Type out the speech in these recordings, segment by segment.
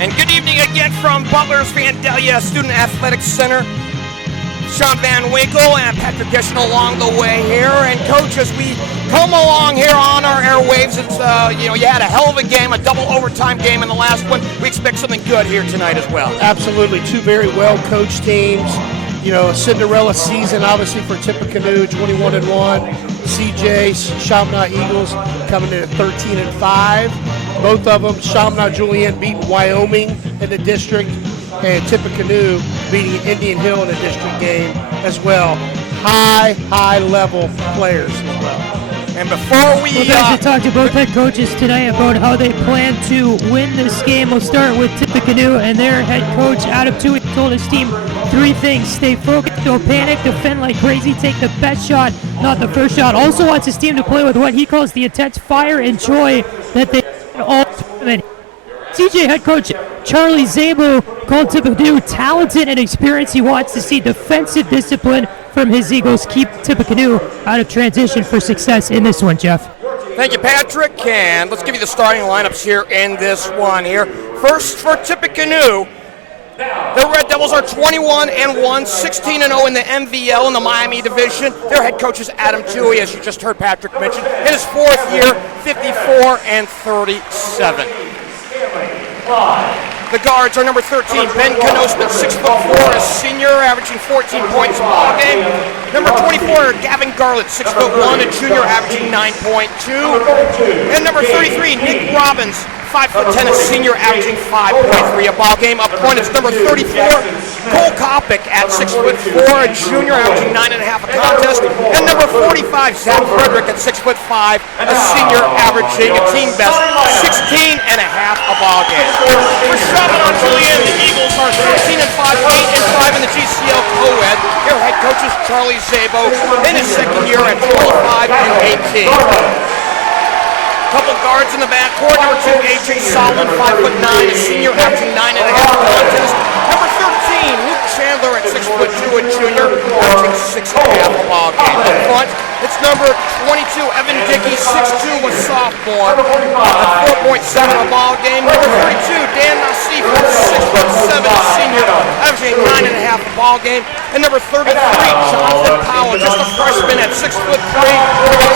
And good evening again from Butler's Vandalia Student Athletics Center. Sean Van Winkle and Patrick Gishon along the way here. And Coach, as we come along here on our airwaves, it's you had a hell of a game, a double overtime game in the last one. We expect something good here tonight as well. Absolutely, two very well-coached teams. You know, a Cinderella season, obviously, for Tippecanoe, 21-1. CJ, Chaminade Eagles coming in at 13-5. Both of them, Chaminade-Julienne beating Wyoming in the district, and Tippecanoe beating Indian Hill in a district game as well. High-level players as well. And before we talk to both head coaches tonight about how they plan to win this game. We'll start with Tippecanoe, and their head coach, Adam Tui, told his team three things: stay focused, don't panic, defend like crazy, take the best shot, not the first shot. Also wants his team to play with what he calls the intense fire and joy that they all tournament. CJ head coach Charlie Zabo called Tippecanoe talented and experienced. He wants to see defensive discipline from his Eagles keep Tippecanoe out of transition for success in this one, Jeff. Thank you, Patrick, and let's give you the starting lineups here in this one here. First for Tippecanoe, the Red Devils are 21-1, 16-0 in the MVL in the Miami division. Their head coach is Adam Tui, as you just heard Patrick mention. In his fourth year, 54-37. The guards are number 13, Ben Knosman, 6'4", a senior, averaging 14 points a ball game. Number 24, Gavin Garlett, 6'1", a junior, averaging 9.2. And number 33, Nick Robbins, 5'10", a senior, averaging 5.3 a ball game. Up front, it's number 34, Cole Kopic at 6'4", a junior, averaging 9.5 a contest. And number 45, Zach Frederick at 6'5", a senior, averaging a team best 16.5 a ball game. For Chaminade-Julienne, the Eagles are 13-5, 8-5 in the GCL co-ed. Their head coach is Charlie Zabo in his second year at 25-18. Couple guards in the backcourt. Number 2, A.J. Solomon, 5'9", a senior, averaging 9.5 contest. Number 13, Luke Chandler at 6'2", a junior, averaging 6.5 a ball game. Up front, it's number 22, Evan Dickey, 6'2", a sophomore, at 4.7 a ball game. Number 32, Dan Nauseef, 6'7", a senior, averaging 9.5 a ball game. And number 33, Jonathan Powell, just a freshman at 6'3",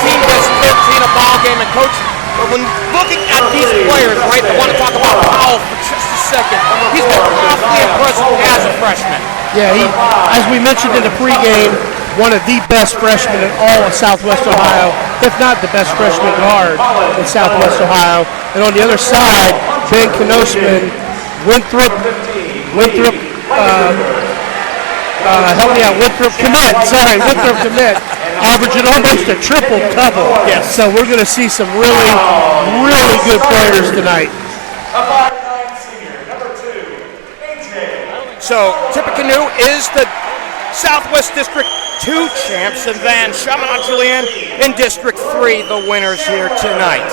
team best 13 a ball game. And Coach, when looking at these players, right, I want to talk about Powell for just a second. He's been awfully impressive as a freshman. Yeah, he, as we mentioned in the pregame, one of the best freshmen in all of Southwest Ohio, if not the best freshman guard in Southwest Ohio. And on the other side, Ben Knosman, Winthrop commit, averaging almost a triple-double. Yes. So we're going to see some really, really good players tonight. So Tippecanoe is the Southwest District 2 champs, and then Chaminade-Julienne in District 3, the winners here tonight.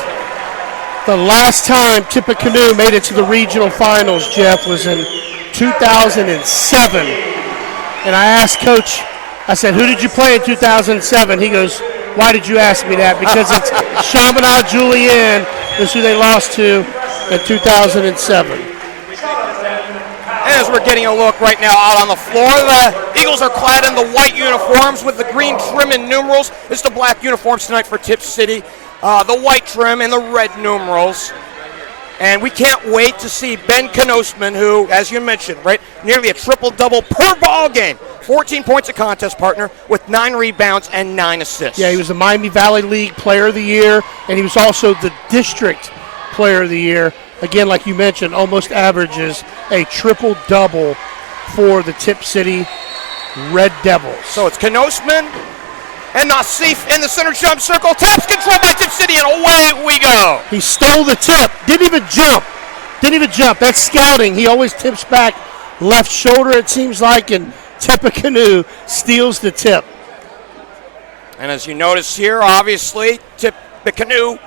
The last time Tippecanoe made it to the regional finals, Jeff, was in 2007. And I asked Coach, I said, who did you play in 2007? He goes, why did you ask me that? Because it's Chaminade-Julienne is who they lost to in 2007. As we're getting a look right now out on the floor, the Eagles are clad in the white uniforms with the green trim and numerals. It's the black uniforms tonight for Tip City. The white trim and the red numerals. And we can't wait to see Ben Knosman, who, as you mentioned, right, nearly a triple-double per ball game. 14 points a contest partner with 9 rebounds and 9 assists. Yeah, he was the Miami Valley League Player of the Year, and he was also the District Player of the Year. Again, like you mentioned, almost averages a triple-double for the Tip City Red Devils. So it's Knosman and Nauseef in the center jump circle. Taps controlled by Tip City, and away we go. He stole the tip. Didn't even jump. That's scouting. He always tips back left shoulder, it seems like, and Tippecanoe steals the tip. And as you notice here, obviously, Tippecanoe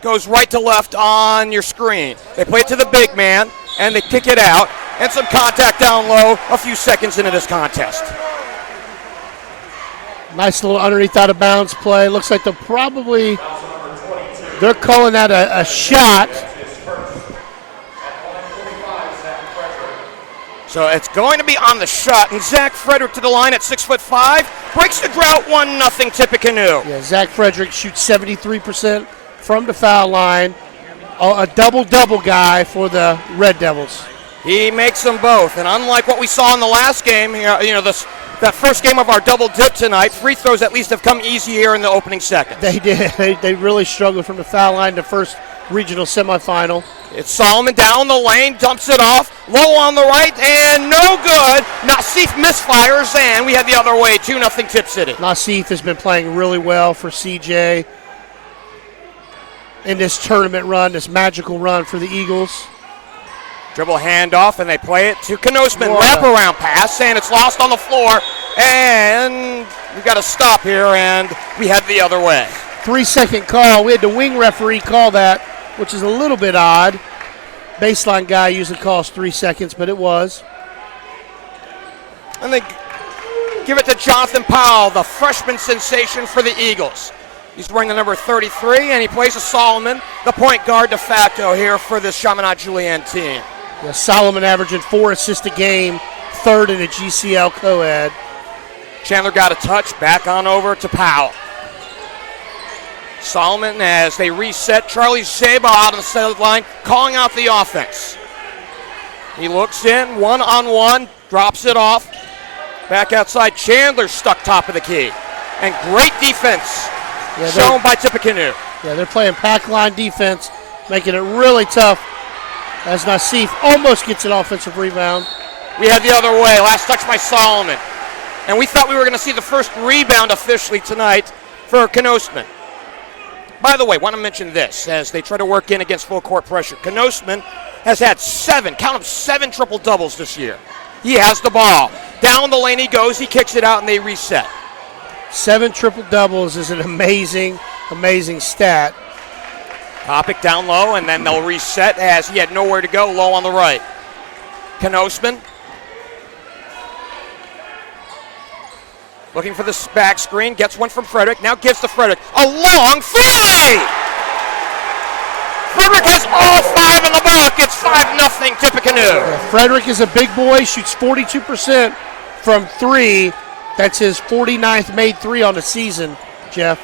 goes right to left on your screen. They play it to the big man, and they kick it out, and some contact down low a few seconds into this contest. Nice little underneath out of bounds play. Looks like they're calling that a shot. So it's going to be on the shot, and Zach Frederick to the line at 6'5", breaks the drought 1-0 Tippecanoe. Yeah, Zach Frederick shoots 73% from the foul line. A double-double guy for the Red Devils. He makes them both, and unlike what we saw in the last game, that first game of our double dip tonight, free throws at least have come easier in the opening seconds. They did. They really struggled from the foul line the first regional semifinal. It's Solomon down the lane, dumps it off, low on the right, and no good. Nauseef misfires, and we head the other way, 2-0 Tip City. Nauseef has been playing really well for CJ in this tournament run, this magical run for the Eagles. Dribble handoff, and they play it to Knosman. Wraparound pass, and it's lost on the floor, and we got to stop here, and we head the other way. 3-second call. We had the wing referee call that, which is a little bit odd. Baseline guy usually calls 3 seconds, but it was. And they give it to Jonathan Powell, the freshman sensation for the Eagles. He's wearing the number 33, and he plays with Solomon, the point guard de facto here for this Chaminade-Julienne team. Yeah, Solomon averaging 4 assists a game, third in the GCL co-ed. Chandler got a touch, back on over to Powell. Solomon as they reset. Charlie Zaba out on the sideline, calling out the offense. He looks in, one-on-one, drops it off. Back outside, Chandler stuck top of the key. And great defense shown by Tippecanoe. Yeah, they're playing pack line defense, making it really tough as Nauseef almost gets an offensive rebound. We head the other way. Last touch by Solomon. And we thought we were going to see the first rebound officially tonight for Knosman. By the way, want to mention this as they try to work in against full court pressure. Knosman has had 7 triple doubles this year. He has the ball. Down the lane he goes, he kicks it out, and they reset. 7 triple doubles is an amazing, amazing stat. Topic down low, and then they'll reset as he had nowhere to go, low on the right. Knosman looking for the back screen, gets one from Frederick, now gives to Frederick. A long three! Frederick has all 5 in the bucket. It's 5-0 Tippecanoe. Yeah, Frederick is a big boy, shoots 42% from 3. That's his 49th made 3 on the season, Jeff.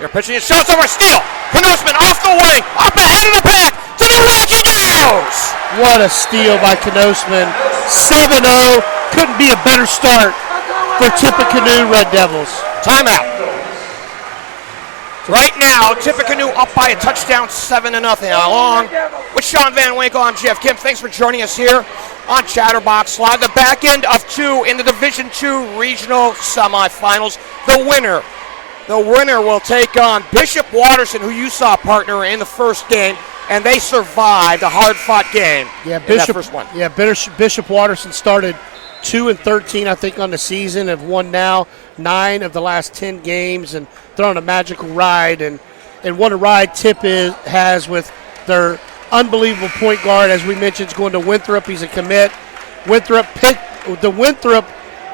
They're pitching it, shots over, steal. Knosman off the wing, up ahead of the pack, to the rack he goes! What a steal by Knosman. 7-0, couldn't be a better start for Tippecanoe Red Devils. Timeout. Right now, Tippecanoe up by a touchdown, 7-0. Along with Sean Van Winkle, I'm Geoff Kim. Thanks for joining us here on Chatterbox Live. The back end of 2 in the Division II regional semifinals. The winner will take on Bishop Watterson, who you saw partner in the first game, and they survived a hard-fought game. Yeah, in that first one. Yeah, Bishop Watterson started 2-13, I think, on the season. Have won now 9 of the last 10 games, and they're on a magical ride. And what a ride Tip has with their unbelievable point guard, as we mentioned, is going to Winthrop. He's a commit. Winthrop picked the Winthrop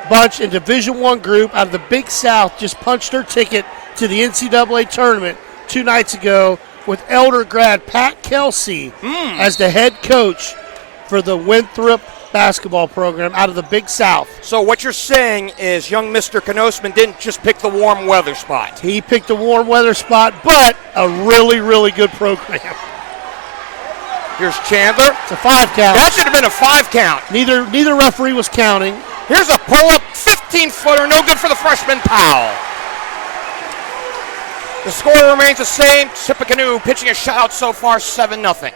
bunch in Division I group out of the Big South, just punched their ticket to the NCAA tournament 2 nights ago with Elder grad Pat Kelsey as the head coach for the Winthrop basketball program out of the Big South. So what you're saying is young Mr. Knosman didn't just pick the warm weather spot. He picked a warm weather spot, but a really, really good program. Here's Chandler. It's a 5 count. That should have been a 5 count. Neither referee was counting. Here's a pull-up 15-footer, no good for the freshman Powell. The score remains the same. Tippecanoe pitching a shutout so far, 7-0.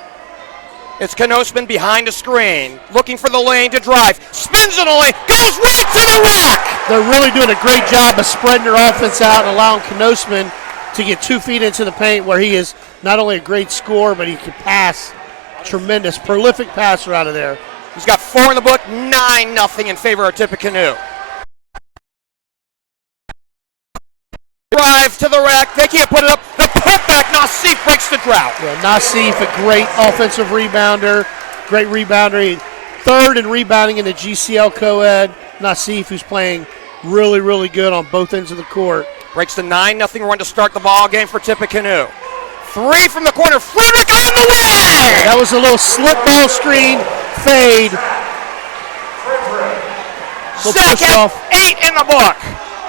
It's Knosman behind the screen, looking for the lane to drive. Spins in the lane, goes right to the rack! They're really doing a great job of spreading their offense out and allowing Knosman to get 2 feet into the paint, where he is not only a great scorer, but he can pass. Tremendous, prolific passer out of there. He's got 4 in the book, 9-0 in favor of Tippecanoe. Drive to the rack, they can't put it up. The putback, Nauseef breaks the drought. Yeah, Nauseef, a great offensive rebounder, great rebounder. 3rd in rebounding in the GCL co-ed. Nauseef, who's playing really, really good on both ends of the court. Breaks the 9-0 run to start the ball game for Tippecanoe. 3 from the corner, Frederick on the way! That was a little slip ball screen fade. Zach has 8 in the book.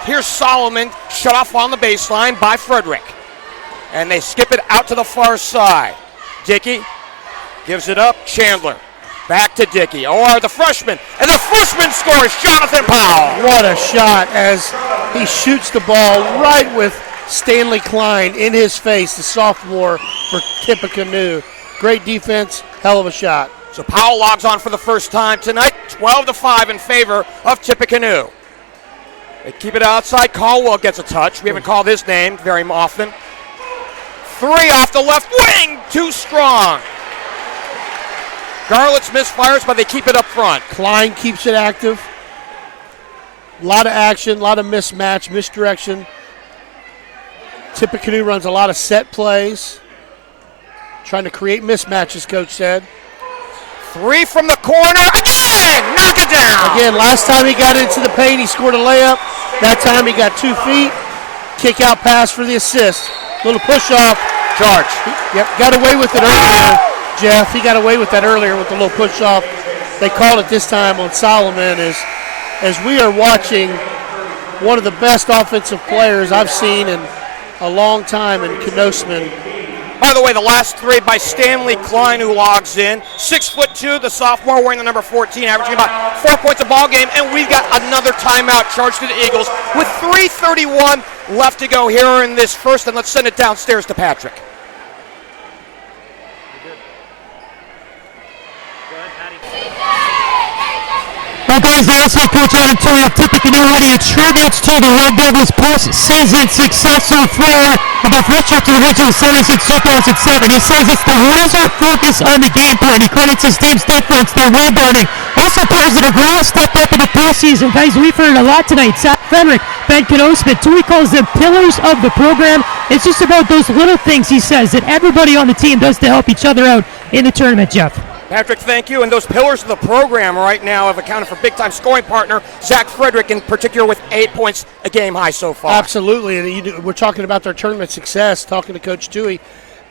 Here's Solomon, shut off on the baseline by Frederick. And they skip it out to the far side. Dickey gives it up. Chandler. Back to Dickey. Or the freshman. And the freshman scores, Jonathan Powell. What a shot as he shoots the ball right with Stanley Klein in his face, the sophomore for Tippecanoe. Great defense, hell of a shot. So Powell logs on for the first time tonight, 12-5 in favor of Tippecanoe. They keep it outside. Caldwell gets a touch. We haven't called his name very often. 3 off the left wing, too strong. Garlett's misfires, but they keep it up front. Klein keeps it active. A lot of action, a lot of mismatch, misdirection. Tippecanoe runs a lot of set plays. Trying to create mismatches, Coach said. 3 from the corner. Again! Knock it down! Again, last time he got into the paint, he scored a layup. That time he got 2 feet. Kick out pass for the assist. Little push off. Charge. Yep, got away with it earlier, Jeff. He got away with that earlier with the little push off. They called it this time on Solomon as we are watching one of the best offensive players I've seen in a long time in Knosman. By the way, the last 3 by Stanley Klein, who logs in. 6'2", the sophomore wearing the number 14, averaging about 4 points a ball game. And we've got another timeout charged to the Eagles with 3:31 left to go here in this first. And let's send it downstairs to Patrick. Well, guys, they also coach out of Tippecanoe what he attributes to the Red Devils' postseason success so far of the first trip to the regional semis since 2007. He says it's the laser focus on the game plan. He credits his team's defense, their rebounding. Also players that have really stepped up in the postseason. Guys, we've heard a lot tonight. Zach Frederick, Ben Knosman, 2 he calls them pillars of the program. It's just about those little things, he says, that everybody on the team does to help each other out in the tournament, Jeff. Patrick, thank you. And those pillars of the program right now have accounted for big-time scoring partner Zach Frederick, in particular, with 8 points a game high so far. Absolutely. And we're talking about their tournament success, talking to Coach Toohey.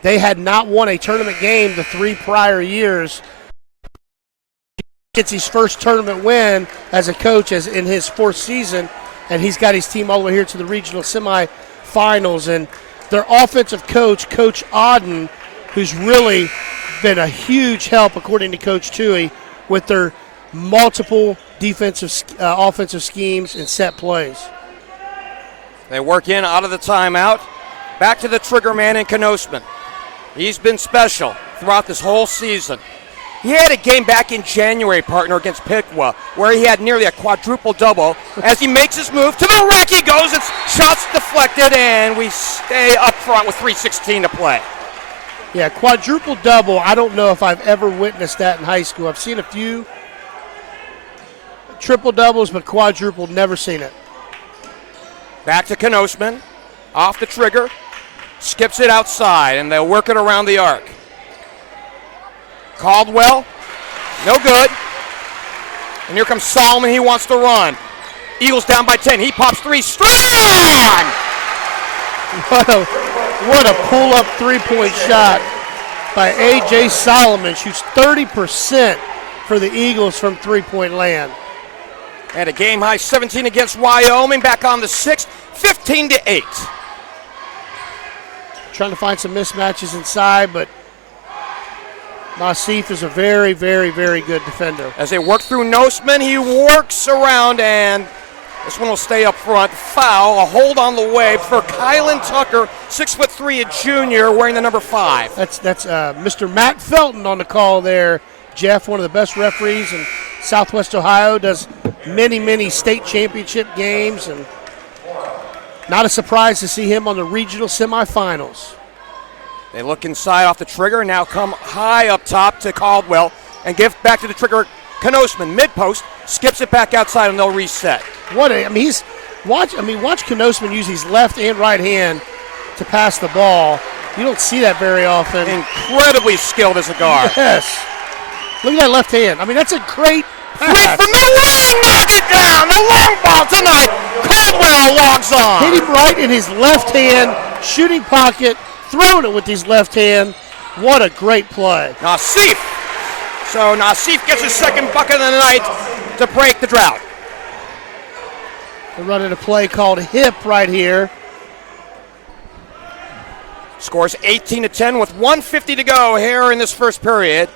They had not won a tournament game the 3 prior years. Gets his first tournament win as a coach as in his 4th season, and he's got his team all the way here to the regional semifinals. And their offensive coach, Coach Auden, who's really been a huge help, according to Coach Toohey, with their multiple defensive, offensive schemes and set plays. They work in out of the timeout. Back to the trigger man in Knosman. He's been special throughout this whole season. He had a game back in January, partner, against Piqua, where he had nearly a quadruple-double. As he makes his move, to the rack he goes. It's shots deflected, and we stay up front with 3:16 to play. Yeah, quadruple-double, I don't know if I've ever witnessed that in high school. I've seen a few triple-doubles, but quadruple, never seen it. Back to Knosman, off the trigger, skips it outside, and they'll work it around the arc. Caldwell, no good. And here comes Solomon, he wants to run. Eagles down by 10, he pops 3, strong! What a pull-up three-point shot by A.J. Solomon. Shoots 30% for the Eagles from three-point land. And a game-high 17 against Wyoming, back on the 6th, 15-8. Trying to find some mismatches inside, but Nauseef is a very, very, very good defender. As they work through Nosman, he works around, and this one will stay up front. Foul, a hold on the way for Kylan Tucker, 6'3", a junior, wearing the number 5. That's Mr. Matt Felton on the call there. Jeff, one of the best referees in Southwest Ohio, does many, many state championship games, and not a surprise to see him on the regional semifinals. They look inside off the trigger, now come high up top to Caldwell, and give back to the trigger. Knosman, mid-post, skips it back outside, and they'll reset. Watch Knosman use his left and right hand to pass the ball. You don't see that very often. Incredibly skilled as a guard. Yes. Look at that left hand. I mean, that's a great pass. Right from the wing, knock it down. The long ball tonight. Caldwell logs on. Hit him right in his left hand, shooting pocket, throwing it with his left hand. What a great play. Nauseef. So Nauseef gets his second bucket of the night to break the drought. They're running a play called hip right here. Scores 18-10 with 1:50 to go here in this first period.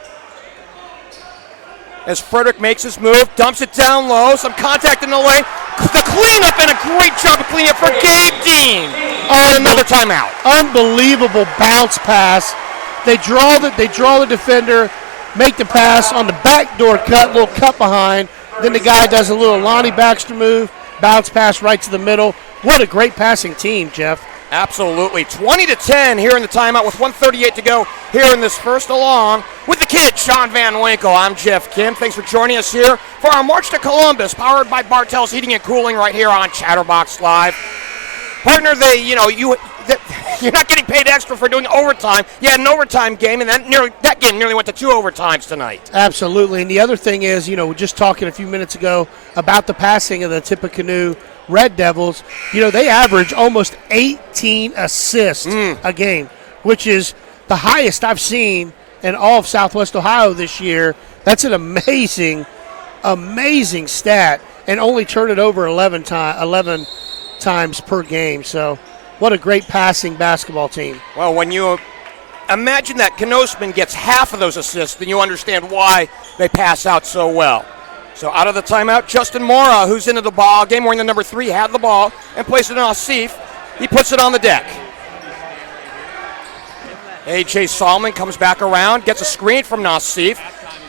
As Frederick makes his move, dumps it down low, some contact in the lane. The cleanup and a great job of cleaning up for Gabe Dean. And another timeout. Unbelievable bounce pass. They draw the defender, make the pass on the backdoor cut, little cut behind. Then the guy does a little Lonnie Baxter move, bounce pass right to the middle. What a great passing team, Jeff. Absolutely. 20-10 here in the timeout with 1:38 to go here in this first, along with the kid, Sean Van Winkle. I'm Geoff Kim. Thanks for joining us here for our March to Columbus, powered by Bartell's Heating and Cooling right here on Chatterbox Live. Partner, you're not getting paid extra for doing overtime. You had an overtime game, and that game nearly went to 2 overtimes tonight. Absolutely. And the other thing is, we're just talking a few minutes ago about the passing of the Tippecanoe Red Devils. They average almost 18 assists a game, which is the highest I've seen in all of Southwest Ohio this year. That's an amazing stat, and only turn it over 11 times per game. So what a great passing basketball team. Well, when you imagine that Knosman gets half of those assists, then you understand why they pass out so well. So out of the timeout, Justin Mora, who's into the ball game, wearing the number 3, had the ball and placed it on Nauseef. He puts it on the deck. A.J. Solomon comes back around, gets a screen from Nauseef.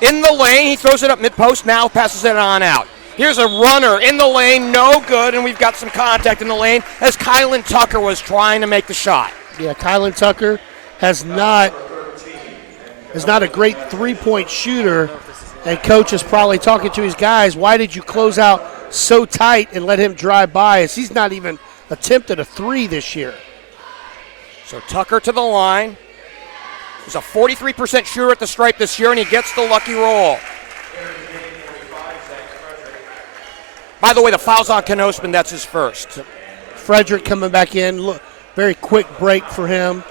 In the lane, he throws it up mid-post, now passes it on out. Here's a runner in the lane, no good, and we've got some contact in the lane as Kylan Tucker was trying to make the shot. Yeah, Kylan Tucker is not a great three-point shooter, and coach is probably talking to his guys, why did you close out so tight and let him drive by, as he's not even attempted a 3 this year. So Tucker to the line. He's a 43% shooter at the stripe this year, and he gets the lucky roll. By the way, the foul's on Knosman. That's his first. Frederick coming back in. Look, very quick break for him.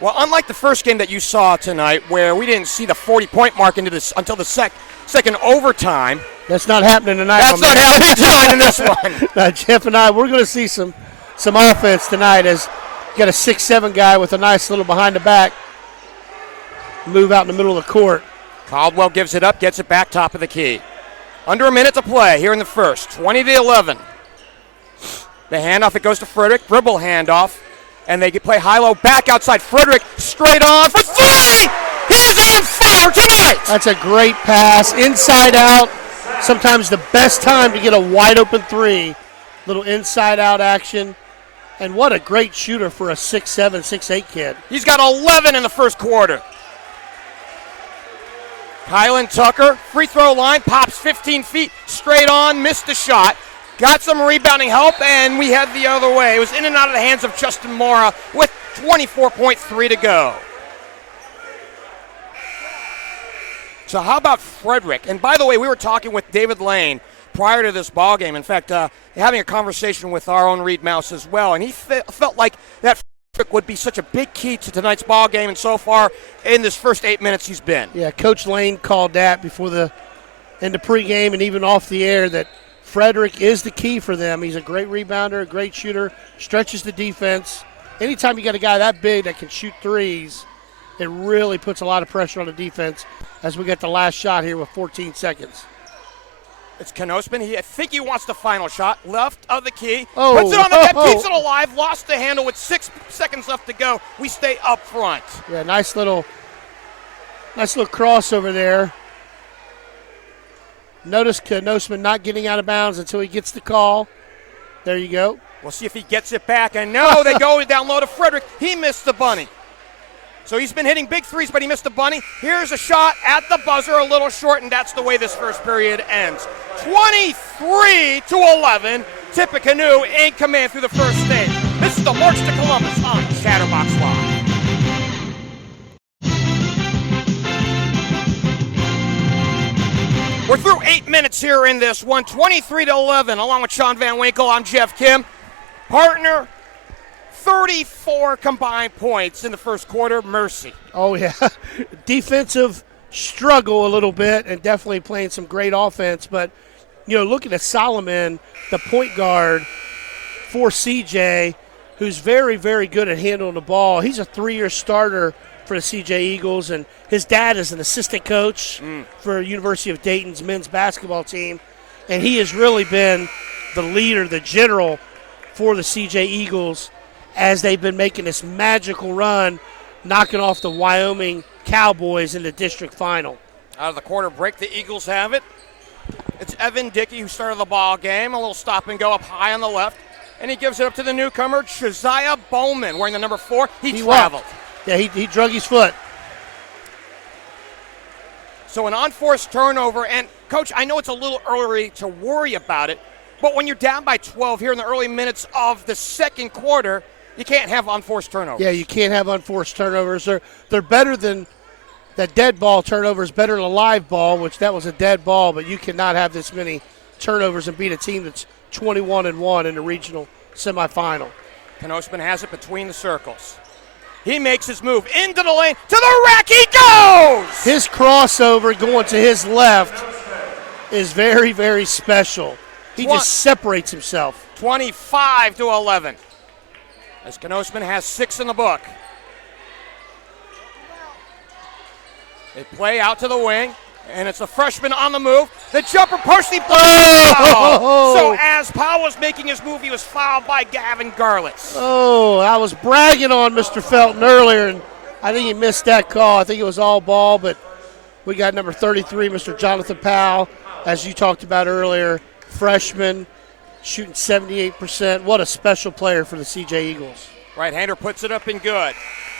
Well, unlike the first game that you saw tonight, where we didn't see the 40-point mark into this until the second overtime. That's not happening tonight. That's not happening tonight in this one. Now, Jeff and I, we're going to see some offense tonight, as you got a 6'7" guy with a nice little behind the back move out in the middle of the court. Caldwell gives it up, gets it back top of the key. Under a minute to play here in the first, 20-11. The handoff, it goes to Frederick, dribble handoff, and they play high-low back outside. Frederick straight on for 3! He's on fire tonight! That's a great pass, inside out. Sometimes the best time to get a wide-open 3. Little inside-out action. And what a great shooter for a 6'7", 6'8" kid. He's got 11 in the first quarter. Kylan Tucker, free throw line, pops 15 feet, straight on, missed the shot. Got some rebounding help, and we head the other way. It was in and out of the hands of Justin Mora with 24.3 to go. So how about Frederick? And by the way, we were talking with David Lane prior to this ball game. In fact, having a conversation with our own Reed Mouse as well, and he felt like that would be such a big key to tonight's ball game, and so far in this first 8 minutes he's been. Yeah, Coach Lane called that in the pregame and even off the air, that Frederick is the key for them. He's a great rebounder, a great shooter, stretches the defense. Anytime you got a guy that big that can shoot threes, it really puts a lot of pressure on the defense as we get the last shot here with 14 seconds. It's Knosman. I think he wants the final shot. Left of the key. Oh, puts it on the net, keeps it alive. Lost the handle with 6 seconds left to go. We stay up front. Yeah, nice little crossover there. Notice Knosman not getting out of bounds until he gets the call. There you go. We'll see if he gets it back. And no, they go down low to Frederick. He missed the bunny. So he's been hitting big threes, but he missed the bunny. Here's a shot at the buzzer, a little short, and that's the way this first period ends. 23-11. Tippecanoe in command through the first stage. This is the March to Columbus on Chatterbox Live. We're through 8 minutes here in this one, 23-11. Along with Sean Van Winkle, I'm Geoff Kim. Partner, 34 combined points in the first quarter. Mercy. Oh, yeah. Defensive struggle a little bit and definitely playing some great offense. But, looking at Solomon, the point guard for CJ, who's very, very good at handling the ball. He's a 3-year starter for the CJ Eagles, and his dad is an assistant coach for University of Dayton's men's basketball team. And he has really been the leader, the general for the CJ Eagles as they've been making this magical run, knocking off the Wyoming Cowboys in the district final. Out of the quarter break, the Eagles have it. It's Evan Dickey who started the ball game. A little stop and go up high on the left. And he gives it up to the newcomer, Josiah Bowman, wearing the number 4. He traveled. Yeah, he drug his foot. So an unforced turnover. And, Coach, I know it's a little early to worry about it, but when you're down by 12 here in the early minutes of the second quarter, you can't have unforced turnovers. Yeah, you can't have unforced turnovers. They're better than that dead ball turnover is better than a live ball, which that was a dead ball, but you cannot have this many turnovers and beat a team that's 21-1 in the regional semifinal. Knosman has it between the circles. He makes his move into the lane, to the rack he goes! His crossover going to his left is very, very special. He just separates himself. 25-11. As Knosman has 6 in the book. They play out to the wing, and it's a freshman on the move. The jumper partially blocked. So as Powell was making his move, he was fouled by Gavin Garlitz. Oh, I was bragging on Mr. Felton earlier, and I think he missed that call. I think it was all ball, but we got number 33, Mr. Jonathan Powell, as you talked about earlier, freshman, shooting 78%. What a special player for the CJ Eagles. Right-hander puts it up and good.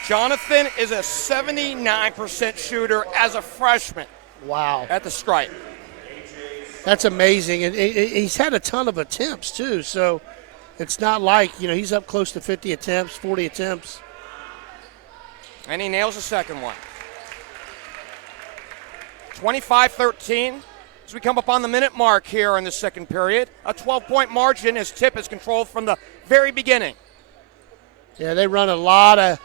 Jonathan is a 79% shooter as a freshman. Wow. At the stripe. That's amazing. And he's had a ton of attempts, too. So it's not like, he's up close to 50 attempts, 40 attempts. And he nails the second one. 25-13 as we come up on the minute mark here in the second period. A 12-point margin as Tip is controlled from the very beginning. Yeah, they run a lot of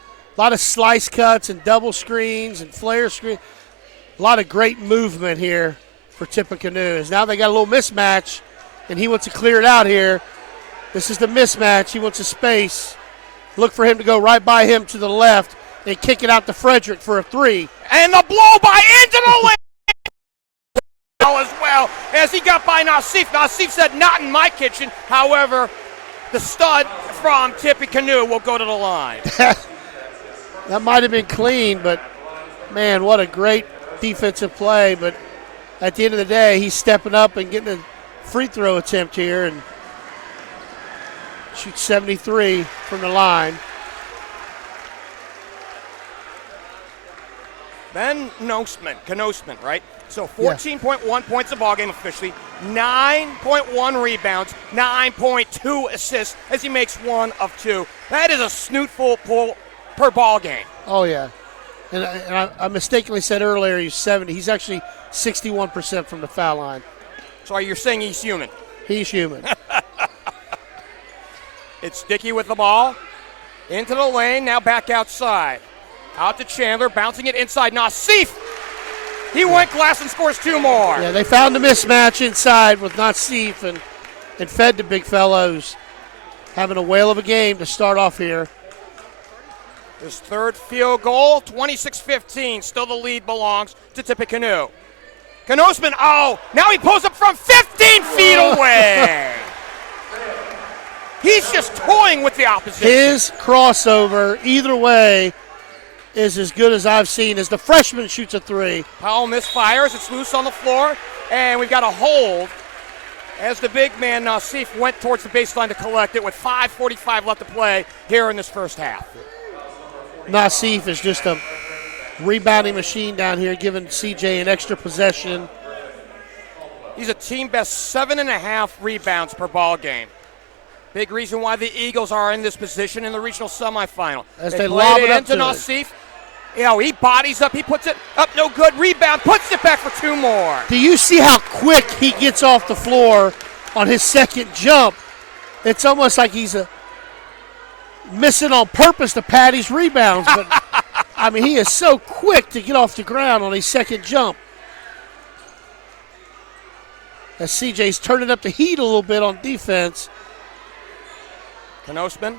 slice cuts and double screens and flare screens. A lot of great movement here for Tippecanoe. Now they got a little mismatch, and he wants to clear it out here. This is the mismatch. He wants a space. Look for him to go right by him to the left and kick it out to Frederick for a 3. And the blow by into the lane as well as he got by Nauseef. Nauseef said, not in my kitchen. However, the stud from Tippecanoe will go to the line. That might have been clean, but, man, what a great defensive play. But at the end of the day, he's stepping up and getting a free throw attempt here and shoots 73 from the line. Ben Knosman, right? So 14.1 points a ball game officially, 9.1 rebounds, 9.2 assists as he makes 1 of 2. That is a snootful pull per ball game. Oh, yeah. And I mistakenly said earlier he's 70. He's actually 61% from the foul line. So you're saying he's human? He's human. It's Dickey with the ball. Into the lane, now back outside. Out to Chandler, bouncing it inside. Nauseef! He went glass and scores 2 more. Yeah, they found the mismatch inside with Nauseef and fed the big fellows. Having a whale of a game to start off here. His third field goal, 26-15. Still the lead belongs to Tippecanoe. Knosman, now he pulls up from 15 feet away. He's just toying with the opposition. His crossover, either way, is as good as I've seen as the freshman shoots a 3. Powell misfires. It's loose on the floor. And we've got a hold as the big man, Nauseef, went towards the baseline to collect it with 5:45 left to play here in this first half. Nauseef is just a rebounding machine down here, giving CJ an extra possession. He's a team best 7.5 rebounds per ball game. Big reason why the Eagles are in this position in the regional semifinal. As they lob it up to Nauseef. He bodies up. He puts it up, no good. Rebound, puts it back for 2 more. Do you see how quick he gets off the floor on his second jump? It's almost like he's missing on purpose to pad his rebounds. But I mean, he is so quick to get off the ground on a second jump. As CJ's turning up the heat a little bit on defense. Knosman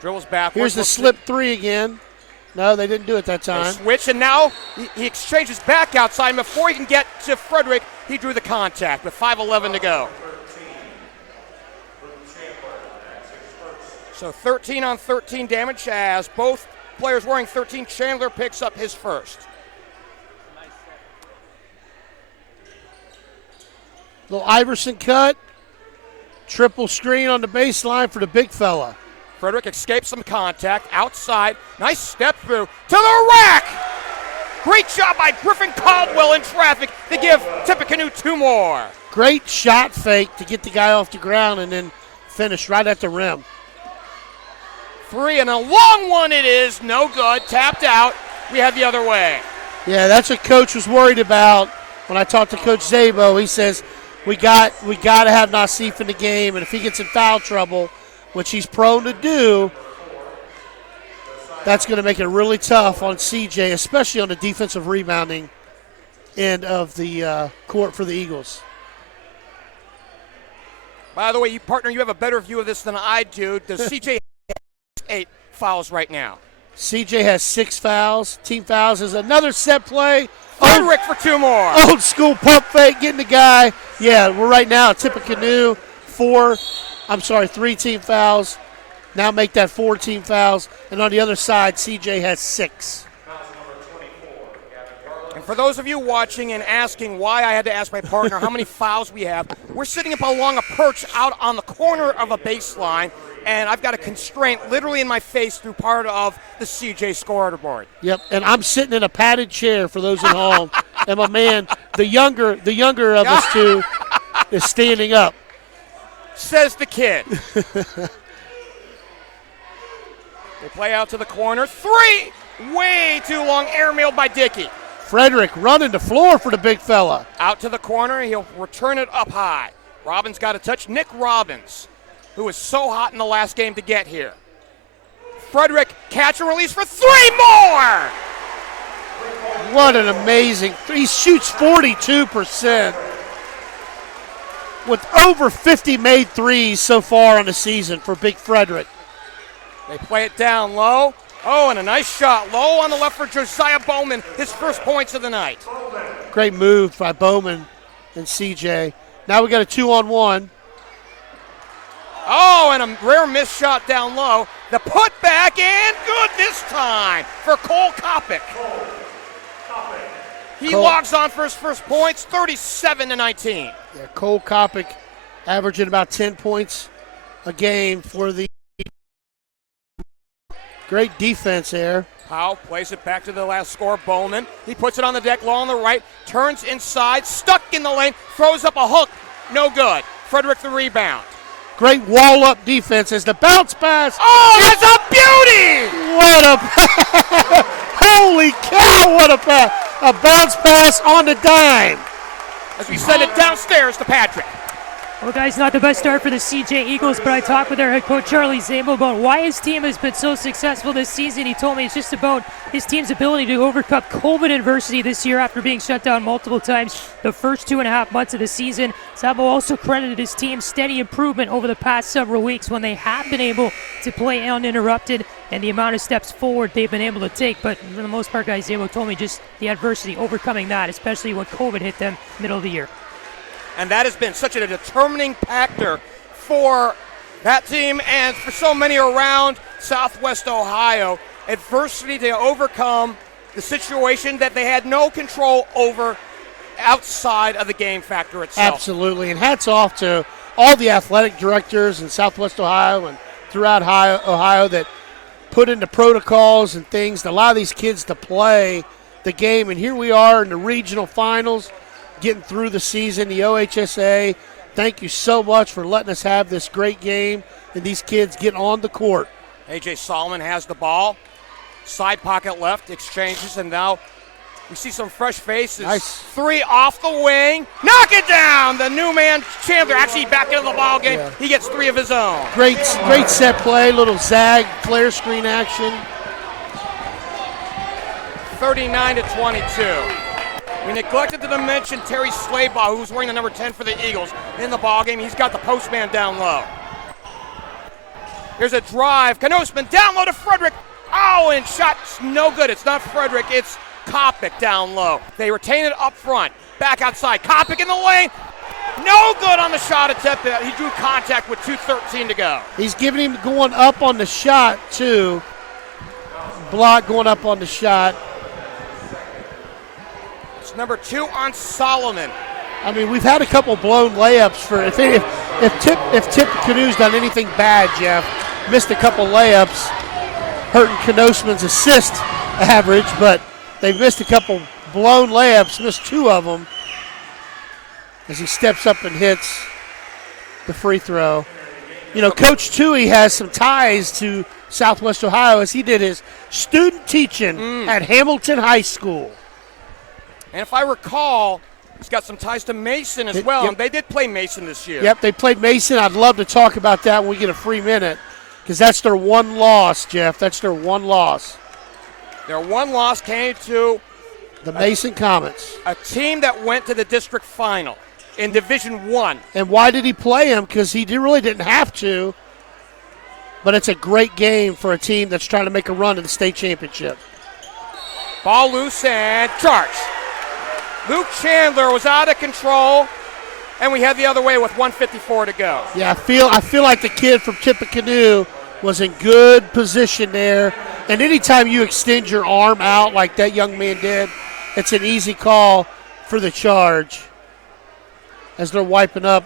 dribbles backwards. Here's the slip three again. No, they didn't do it that time. They switch, and now he exchanges back outside. And before he can get to Frederick, he drew the contact with 5:11 to go. So 13 on 13 damage as both players wearing 13. Chandler picks up his first. Little Iverson cut. Triple screen on the baseline for the big fella. Frederick escapes some contact outside. Nice step through to the rack. Great job by Griffin Caldwell in traffic to give Tippecanoe 2 more. Great shot fake to get the guy off the ground and then finish right at the rim. 3 and a long one it is. No good. Tapped out. We have the other way. Yeah, that's what Coach was worried about when I talked to Coach Zabo. He says, we got to have Nauseef in the game, and if he gets in foul trouble, which he's prone to do, that's going to make it really tough on CJ, especially on the defensive rebounding end of the court for the Eagles. By the way, partner, you have a better view of this than I do. Does CJ have 8 fouls right now? CJ has 6 fouls. Team fouls is another set play. Frederick for 2 more. Old school pump fake, getting the guy. Yeah, we're right now at Tippecanoe, 3 team fouls. Now make that 4 team fouls. And on the other side, CJ has 6. And for those of you watching and asking why I had to ask my partner how many fouls we have, we're sitting up along a perch out on the corner of a baseline, and I've got a constraint literally in my face through part of the CJ scoreboard. Yep, and I'm sitting in a padded chair for those at home. And my man, the younger of us two, is standing up. Says the kid. They play out to the corner. 3! Way too long. Airmailed by Dickey. Frederick running the floor for the big fella. Out to the corner. He'll return it up high. Robbins got a touch. Nick Robbins, who was so hot in the last game to get here. Frederick, catch and release for 3 more! What an amazing, he shoots 42% with over 50 made threes so far on the season for Big Frederick. They play it down low. Oh, and a nice shot low on the left for Josiah Bowman, his first points of the night. Great move by Bowman and CJ. Now we got a 2-on-1. Oh, and a rare missed shot down low. The putback, and good this time for Cole Kopic. He logs on for his first points, 37-19. Yeah, Cole Kopic averaging about 10 points a game for the great defense there. Powell plays it back to the last score, Bowman. He puts it on the deck low on the right, turns inside, stuck in the lane, throws up a hook, no good. Frederick the rebound. Great wall-up defense as the bounce pass. Oh, that's a beauty! What a pass! Holy cow, what a pass! A bounce pass on the dime. As we send it downstairs to Patrick. Well, guys, not the best start for the CJ Eagles, but I talked with their head coach, Charlie Zabo, about why his team has been so successful this season. He told me it's just about his team's ability to overcome COVID adversity this year after being shut down multiple times the first 2.5 months of the season. Zabo also credited his team's steady improvement over the past several weeks when they have been able to play uninterrupted and the amount of steps forward they've been able to take. But for the most part, guys, Zabo told me just the adversity, overcoming that, especially when COVID hit them middle of the year. And that has been such a determining factor for that team and for so many around Southwest Ohio. Adversity to overcome the situation that they had no control over outside of the game factor itself. Absolutely, and hats off to all the athletic directors in Southwest Ohio and throughout Ohio that put into protocols and things to allow these kids to play the game. And here we are in the regional finals, getting through the season, the OHSA. Thank you so much for letting us have this great game and these kids get on the court. A.J. Solomon has the ball. Side pocket left, exchanges, and now we see some fresh faces. Nice. 3 off the wing. Knock it down! The new man, Chandler, actually back into the ball game. Yeah. He gets 3 of his own. Great set play, little zag, flare screen action. 39-22. We neglected to mention Terry Slaybaugh, who's wearing the number 10 for the Eagles in the ballgame. He's got the postman down low. Here's a drive. Kanoseman down low to Frederick. Oh, and shot's no good. It's not Frederick, it's Kopic down low. They retain it up front. Back outside. Kopic in the lane. No good on the shot attempt. He drew contact with 2:13 to go. He's giving him going up on the shot, too. Block going up on the shot. It's number 2 on Solomon. I mean, we've had a couple blown layups for if Tippecanoe's done anything bad, Jeff, missed a couple layups, hurting Kanoseman's assist average, but they've missed a couple blown layups, missed 2 of them as he steps up and hits the free throw. You know, Coach Toohey has some ties to Southwest Ohio as he did his student teaching at Hamilton High School. And if I recall, he's got some ties to Mason as well. Yep. And they did play Mason this year. Yep, they played Mason. I'd love to talk about that when we get a free minute because that's their one loss, Jeff. That's their one loss. Their one loss came to the Mason Comets, a team that went to the district final in Division I. And why did he play him? Because he really didn't have to. But it's a great game for a team that's trying to make a run in the state championship. Ball loose and charge. Luke Chandler was out of control, and we head the other way with 1:54 to go. Yeah, I feel like the kid from Tippecanoe was in good position there. And anytime you extend your arm out like that young man did, it's an easy call for the charge as they're wiping up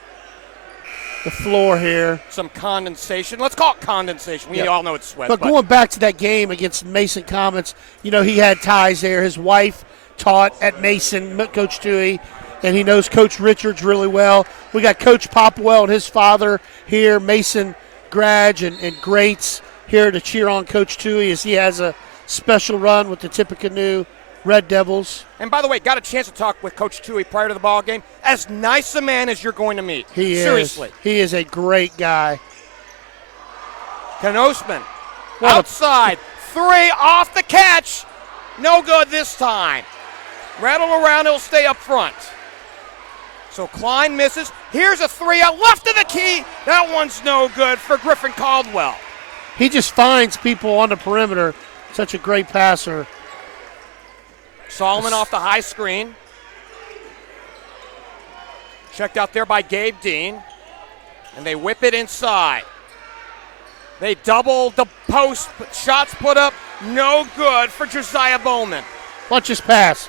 the floor here. Some condensation. Let's call it condensation. We all know it's sweat. But going back to that game against Mason Comets, you know, he had ties there. His wife taught at Mason, Coach Toohey, and he knows Coach Richards really well. We got Coach Popwell and his father here, Mason Grudge and greats here to cheer on Coach Toohey as he has a special run with the Tippecanoe Red Devils. And by the way, got a chance to talk with Coach Toohey prior to the ball game. As nice a man as you're going to meet. He is. Seriously. He is a great guy. Kanoseman outside. 3 off the catch. No good this time. Rattle around, he'll stay up front. So Klein misses. Here's a 3 out left of the key. That one's no good for Griffin Caldwell. He just finds people on the perimeter. Such a great passer. Solomon off the high screen. Checked out there by Gabe Dean. And they whip it inside. They double the post. Shots put up. No good for Josiah Bowman. Watch his pass.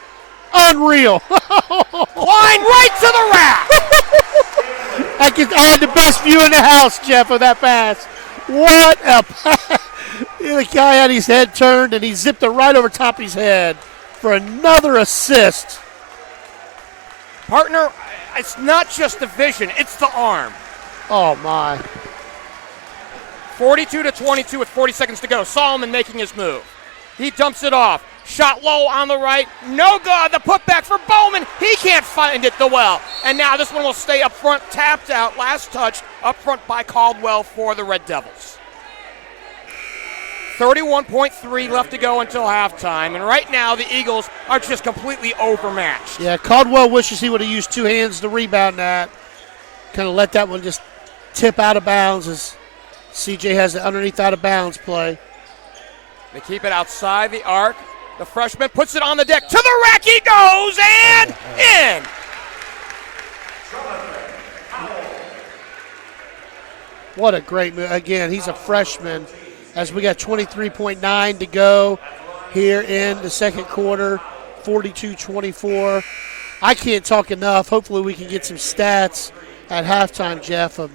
Unreal. Klein right to the rack. I had the best view in the house, Jeff, of that pass. What a pass. The guy had his head turned, and he zipped it right over top of his head for another assist. Partner, it's not just the vision, it's the arm. Oh, my. 42-22 with 40 seconds to go. Solomon making his move. He dumps it off. Shot low on the right. No good. The putback for Bowman. He can't find it well. And now this one will stay up front. Tapped out. Last touch up front by Caldwell for the Red Devils. 31.3 left to go until halftime. And right now the Eagles are just completely overmatched. Yeah, Caldwell wishes he would have used 2 hands to rebound that. Kind of let that one just tip out of bounds as CJ has the underneath out of bounds play. They keep it outside the arc. The freshman puts it on the deck. To the rack he goes and in. What a great move. Again, he's a freshman as we got 23.9 to go here in the second quarter, 42-24. I can't talk enough. Hopefully we can get some stats at halftime, Jeff, and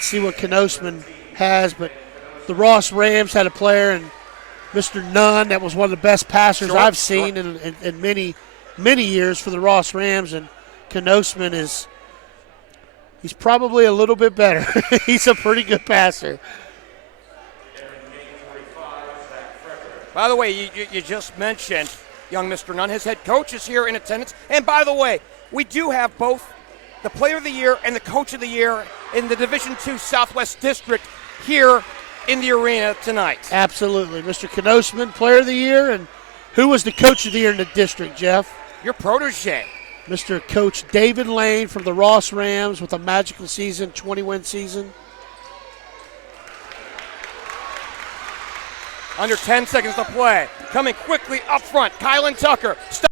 see what Kanoseman has. But the Ross Rams had a player, and Mr. Nunn, that was one of the best passers I've seen in many, many years for the Ross Rams. And Kanoseman he's probably a little bit better. He's a pretty good passer. By the way, you just mentioned young Mr. Nunn. His head coach is here in attendance. And by the way, we do have both the Player of the Year and the Coach of the Year in the Division II Southwest District here in the arena tonight. Absolutely. Mr. Kanoseman, Player of the Year, and Who was the coach of the year in the district, Jeff? Your protege. Mr. Coach David Lane from the Ross Rams with a magical season, 20-win season. Under 10 seconds to play. Coming quickly up front. Kylan Tucker. Stop.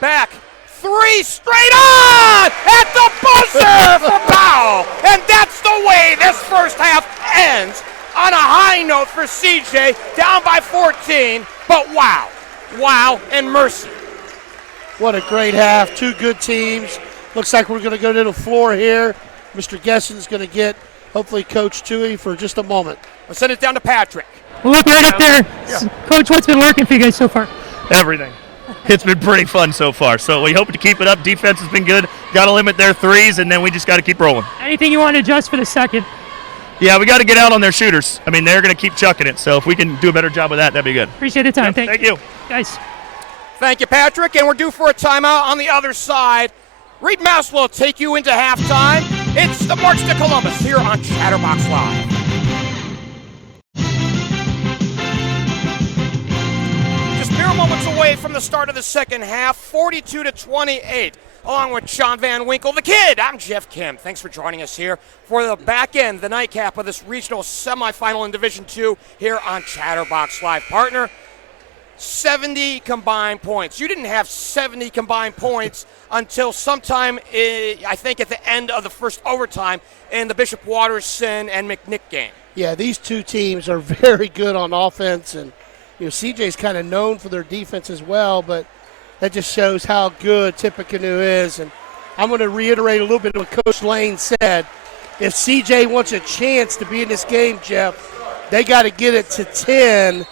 Back. 3 straight on! At the buzzer for Powell. And that's the way this first half ends. On a high note for CJ. Down by 14. But wow. Wow and mercy. What a great half. 2 good teams. Looks like we're going to go to the floor here. Mr. Gesson's going to get, hopefully, Coach Tui for just a moment. I'll send it down to Patrick. Look right up there. Yeah. Coach, what's been working for you guys so far? Everything. It's been pretty fun so far. So we hope to keep it up. Defense has been good. Got to limit their threes, and then we just got to keep rolling. Anything you want to adjust for the second? Yeah, we got to get out on their shooters. I mean, they're going to keep chucking it. So if we can do a better job with that, that'd be good. Appreciate the time. Yep, thank you. Guys. Thank you, Patrick. And we're due for a timeout on the other side. Reed Mouse will take you into halftime. It's the March to Columbus here on Chatterbox Live. Just mere moments away from the start of the second half, 42-28. Along with Sean Van Winkle, the kid, I'm Geoff Kim. Thanks for joining us here for the back end, the nightcap of this regional semifinal in Division II here on Chatterbox Live. Partner, 70 combined points. You didn't have 70 combined points until sometime, I think, at the end of the first overtime in the Bishop Watterson and McNick game. Yeah, these two teams are very good on offense, and CJ's kind of known for their defense as well, but that just shows how good Tippecanoe is. And I'm going to reiterate a little bit of what Coach Lane said. If CJ wants a chance to be in this game, Jeff, they got to get it to 10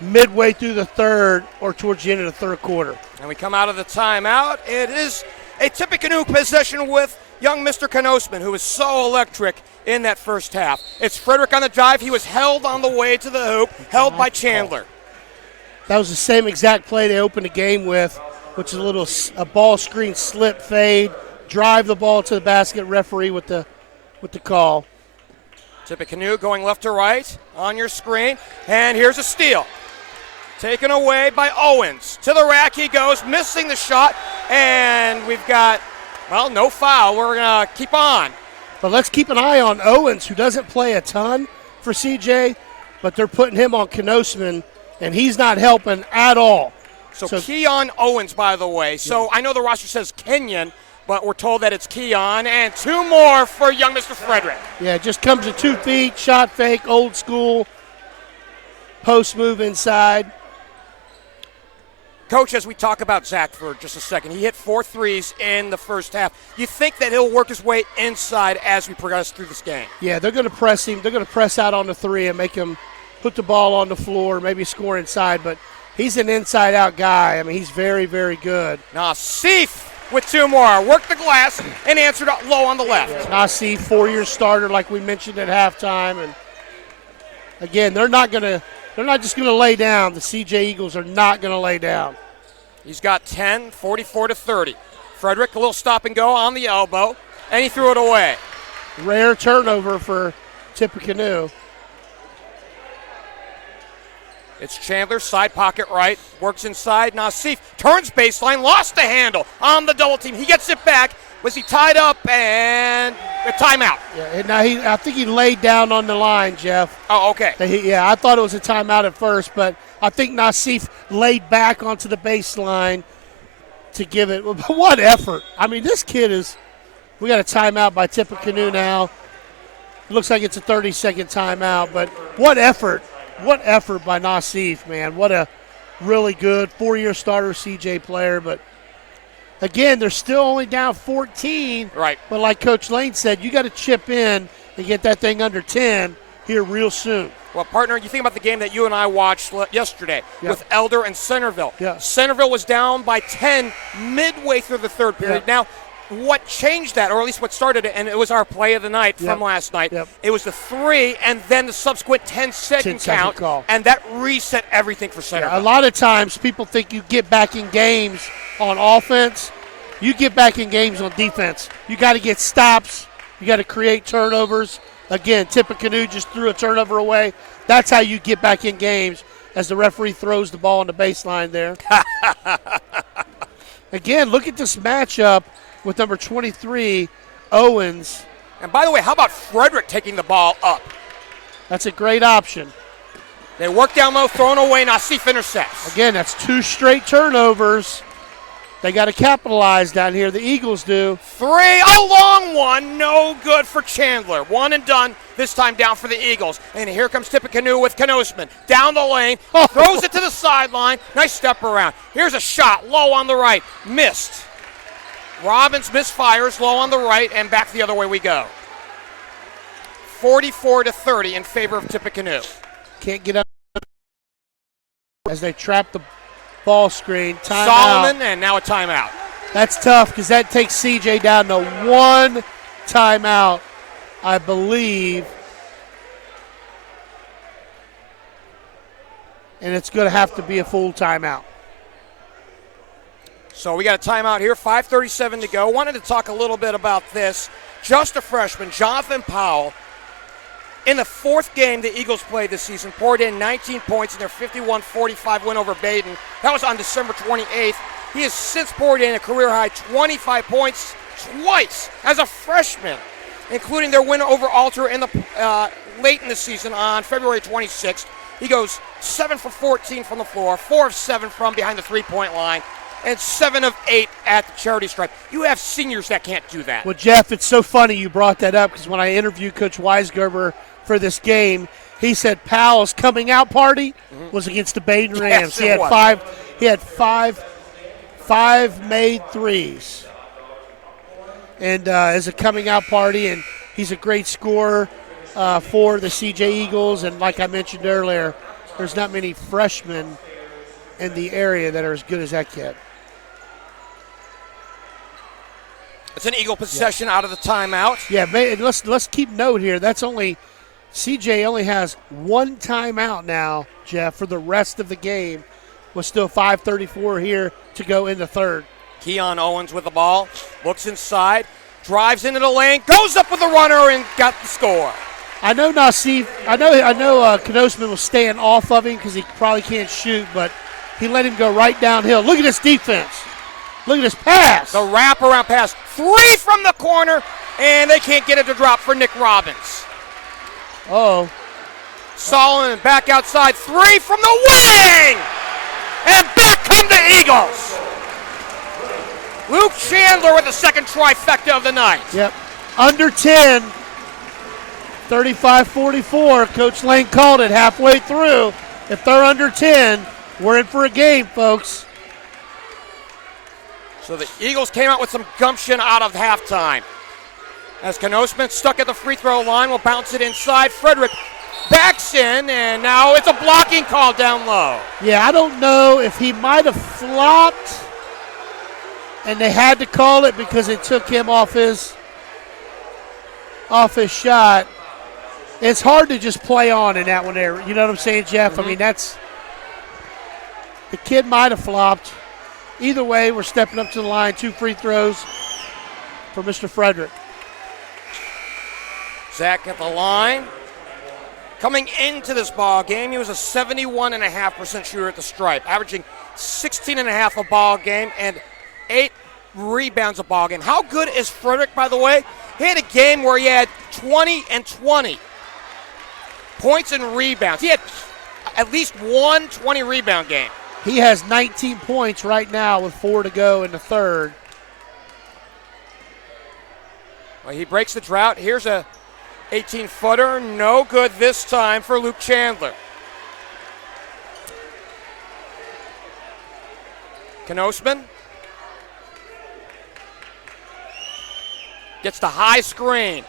midway through the third or towards the end of the third quarter. And we come out of the timeout. It is a Tippecanoe possession with young Mr. Knosman, who was so electric in that first half. It's Frederick on the drive. He was held on the way to the hoop, held by Chandler. That was the same exact play they opened the game with, which is a ball screen slip fade, drive the ball to the basket, referee with the call. Tippecanoe going left to right on your screen, and here's a steal. Taken away by Owens. To the rack he goes, missing the shot, and we've got, no foul. We're going to keep on. But let's keep an eye on Owens, who doesn't play a ton for CJ, but they're putting him on Knosman, and he's not helping at all. So Keon Owens, by the way. So I know the roster says Kenyon, but we're told that it's Keon, and 2 more for young Mr. Frederick. Yeah, it just comes to 2 feet, shot fake, old school, post move inside. Coach, as we talk about Zach for just a second, he hit 4 threes in the first half. You think that he'll work his way inside as we progress through this game? Yeah, they're going to press him. They're going to press out on the 3 and make him put the ball on the floor, maybe score inside, but he's an inside-out guy. I mean, he's very, very good. Nauseef with 2 more. Worked the glass and answered low on the left. Yeah, Nauseef, 4-year starter like we mentioned at halftime. And, again, they're not just going to lay down. The CJ Eagles are not going to lay down. He's got 10, 44-30. Frederick, a little stop and go on the elbow, and he threw it away. Rare turnover for Tippecanoe. It's Chandler, side pocket right, works inside. Nauseef turns baseline, lost the handle on the double team. He gets it back. Was he tied up? And a timeout. Yeah, now I think he laid down on the line, Jeff. Oh, okay. I thought it was a timeout at first, but I think Nauseef laid back onto the baseline to give it. What effort. I mean, this kid we got a timeout by Tippecanoe now. It looks like it's a 30-second timeout, but what effort. What effort by Nauseef, man. What a really good 4-year starter CJ player. But, again, they're still only down 14. Right. But like Coach Lane said, you got to chip in and get that thing under 10 here real soon. Well, partner, you think about the game that you and I watched yesterday with Elder and Centerville. Yeah. Centerville was down by 10 midway through the third period. Now, what changed that, or at least what started it, and it was our play of the night from last night. It was the 3 and then the subsequent 10-second count, call. And that reset everything for Centerville. A lot of times people think you get back in games on offense. You get back in games on defense. You got to get stops. You got to create turnovers. Again, Tippecanoe just threw a turnover away. That's how you get back in games. as the referee throws the ball on the baseline there. Again, look at this matchup with number 23, Owens. And by the way, how about Frederick taking the ball up? That's a great option. They work down low, thrown away. Nauseef intercepts. Again, that's 2 straight turnovers. They got to capitalize down here. The Eagles do. 3, a long one, no good for Chandler. 1 and done, this time down for the Eagles. And here comes Tippecanoe with Knosman. Down the lane, throws it to the sideline. Nice step around. Here's a shot, low on the right, missed. Robbins misfires, low on the right, and back the other way we go. 44-30 in favor of Tippecanoe. Can't get up as they trap the ball screen. Timeout. Solomon, and now a timeout. That's tough because that takes CJ down to 1 timeout, I believe. And it's going to have to be a full timeout. So we got a timeout here, 5:37 to go. Wanted to talk a little bit about this. Just a freshman, Jonathan Powell. In the 4th game the Eagles played this season, poured in 19 points in their 51-45 win over Baden. That was on December 28th. He has since poured in a career-high 25 points twice as a freshman, including their win over Alter in the late in the season on February 26th. He goes 7 for 14 from the floor, 4 of 7 from behind the three-point line, and 7 of 8 at the charity stripe. You have seniors that can't do that. Well, Jeff, it's so funny you brought that up because when I interviewed Coach Weisgerber for this game, he said Powell's coming out party was against the Baden Rams. Yes, he had five made threes, and as a coming out party, and he's a great scorer for the CJ Eagles. And like I mentioned earlier, there's not many freshmen in the area that are as good as that kid. It's an Eagle possession out of the timeout. Yeah, let's keep note here. That's only CJ only has 1 timeout now, Jeff, for the rest of the game. With still 5:34 here to go in the 3rd. Keon Owens with the ball, looks inside, drives into the lane, goes up with a runner and got the score. I know Nauseef. I know Knosman was staying off of him because he probably can't shoot, but he let him go right downhill. Look at this defense. Look at this pass. The wraparound pass, 3 from the corner, and they can't get it to drop for Nick Robbins. Oh. Solomon back outside, 3 from the wing! And back come the Eagles! Luke Chandler with the second trifecta of the night. Yep. Under 10. 35-44. Coach Lane called it halfway through. If they're under 10, we're in for a game, folks. So the Eagles came out with some gumption out of halftime. As Knosman stuck at the free throw line, will bounce it inside. Frederick backs in, and now it's a blocking call down low. Yeah, I don't know if he might have flopped, and they had to call it because it took him off his shot. It's hard to just play on in that one there. You know what I'm saying, Jeff? I mean, the kid might have flopped. Either way, we're stepping up to the line. 2 free throws for Mr. Frederick. Zach at the line. Coming into this ball game, he was a 71.5% shooter at the stripe, averaging 16.5 a ball game and 8 rebounds a ball game. How good is Frederick, by the way? He had a game where he had 20 and 20 points and rebounds. He had at least one 20 rebound game. He has 19 points right now with 4 to go in the 3rd. Well, he breaks the drought. Here's a 18-footer, no good this time for Luke Chandler. Knosman gets the high screen.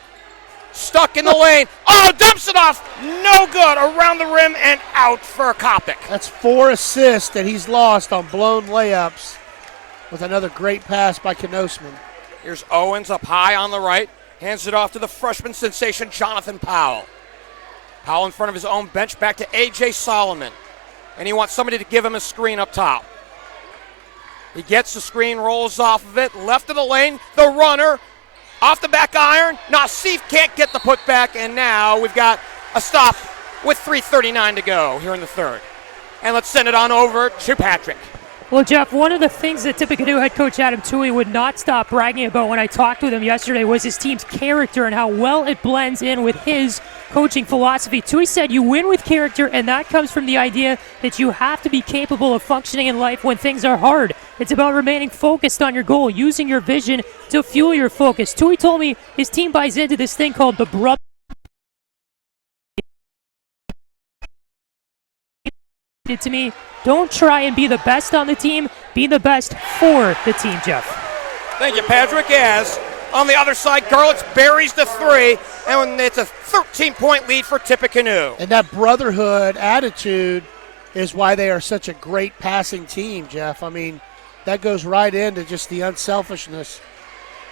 Stuck in the lane. Oh, dumps it off. No good. Around the rim and out for Kopic. That's 4 assists that he's lost on blown layups with another great pass by Knosman. Here's Owens up high on the right. Hands it off to the freshman sensation, Jonathan Powell. Powell in front of his own bench, back to A.J. Solomon. And he wants somebody to give him a screen up top. He gets the screen, rolls off of it, left of the lane, the runner, off the back iron. Nauseef can't get the putback, and now we've got a stop with 3:39 to go here in the 3rd. And let's send it on over to Patrick. Well, Jeff, one of the things that Tippecanoe head coach Adam Toohey would not stop bragging about when I talked with him yesterday was his team's character and how well it blends in with his coaching philosophy. Toohey said you win with character, and that comes from the idea that you have to be capable of functioning in life when things are hard. It's about remaining focused on your goal, using your vision to fuel your focus. Toohey told me his team buys into this thing called the brother. To me, don't try and be the best on the team, be the best for the team, Jeff. Thank you, Patrick. As on the other side, Garlitz buries the three, and it's a 13-point lead for Tippecanoe. And that brotherhood attitude is why they are such a great passing team, Jeff. I mean, that goes right into just the unselfishness.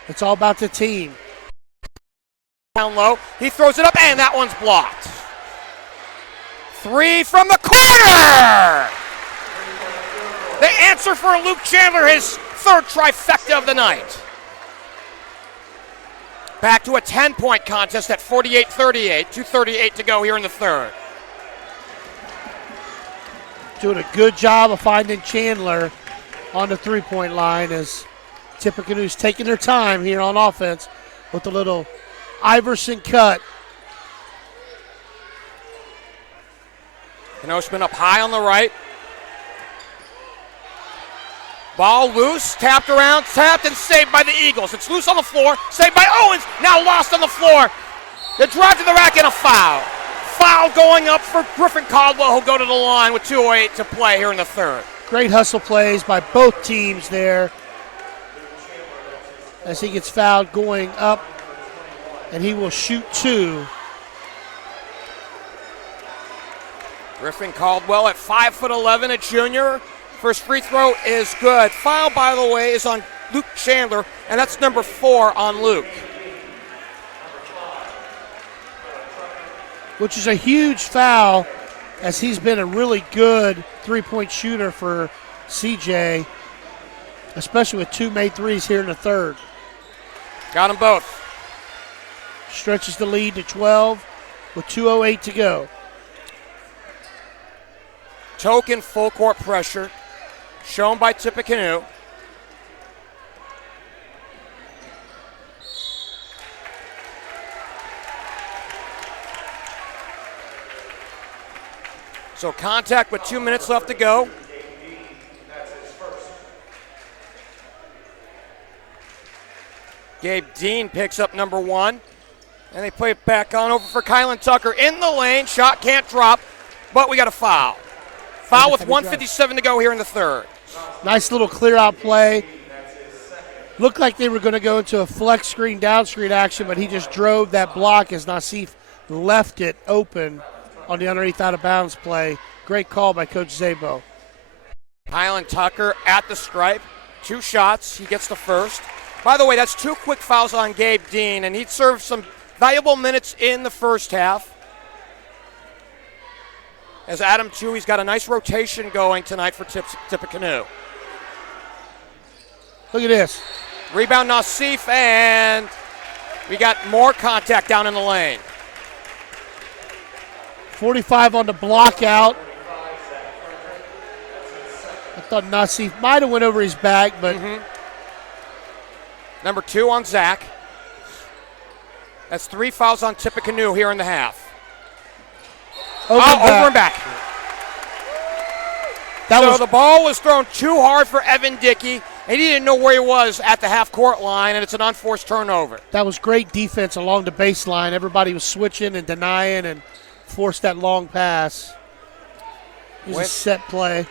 It's all about the team. Down low, he throws it up, and that one's blocked. Three from the corner! The answer for Luke Chandler, his third trifecta of the night. Back to a 10-point contest at 48-38. 2:38 to go here in the third. Doing a good job of finding Chandler on the three-point line as Tippecanoe's taking their time here on offense with a little Iverson cut. Knosman up high on the right. Ball loose, tapped around, tapped and saved by the Eagles. It's loose on the floor, saved by Owens, now lost on the floor. The drive to the rack and a foul. Foul going up for Griffin Caldwell, who'll go to the line with 2:08 to play here in the third. Great hustle plays by both teams there as he gets fouled going up, and he will shoot two. Griffin Caldwell at 5'11", a junior. First free throw is good. Foul, by the way, is on Luke Chandler, and that's number 4 on Luke. Which is a huge foul, as he's been a really good three-point shooter for CJ, especially with 2 made threes here in the third. Got them both. Stretches the lead to 12 with 2:08 to go. Token full court pressure shown by Tippecanoe. So contact with 2 minutes left to go. Gabe Dean picks up number 1. And they play it back on over for Kylan Tucker in the lane. Shot can't drop, but we got a foul. Foul with 1:57 to go here in the third. Nice little clear-out play. Looked like they were going to go into a flex screen, down screen action, but he just drove that block as Nauseef left it open on the underneath out-of-bounds play. Great call by Coach Szabo. Kylan Tucker at the stripe. 2 shots. He gets the first. By the way, that's 2 quick fouls on Gabe Dean, and he'd served some valuable minutes in the first half. As Adam Toohey's got a nice rotation going tonight for Tippecanoe. Look at this. Rebound Nauseef, and we got more contact down in the lane. 45 on the block out. I thought Nauseef might have went over his back, but Number 2 on Zach. That's 3 fouls on Tippecanoe here in the half. Over and back. The ball was thrown too hard for Evan Dickey, and he didn't know where he was at the half-court line, and it's an unforced turnover. That was great defense along the baseline. Everybody was switching and denying and forced that long pass. It was a set play.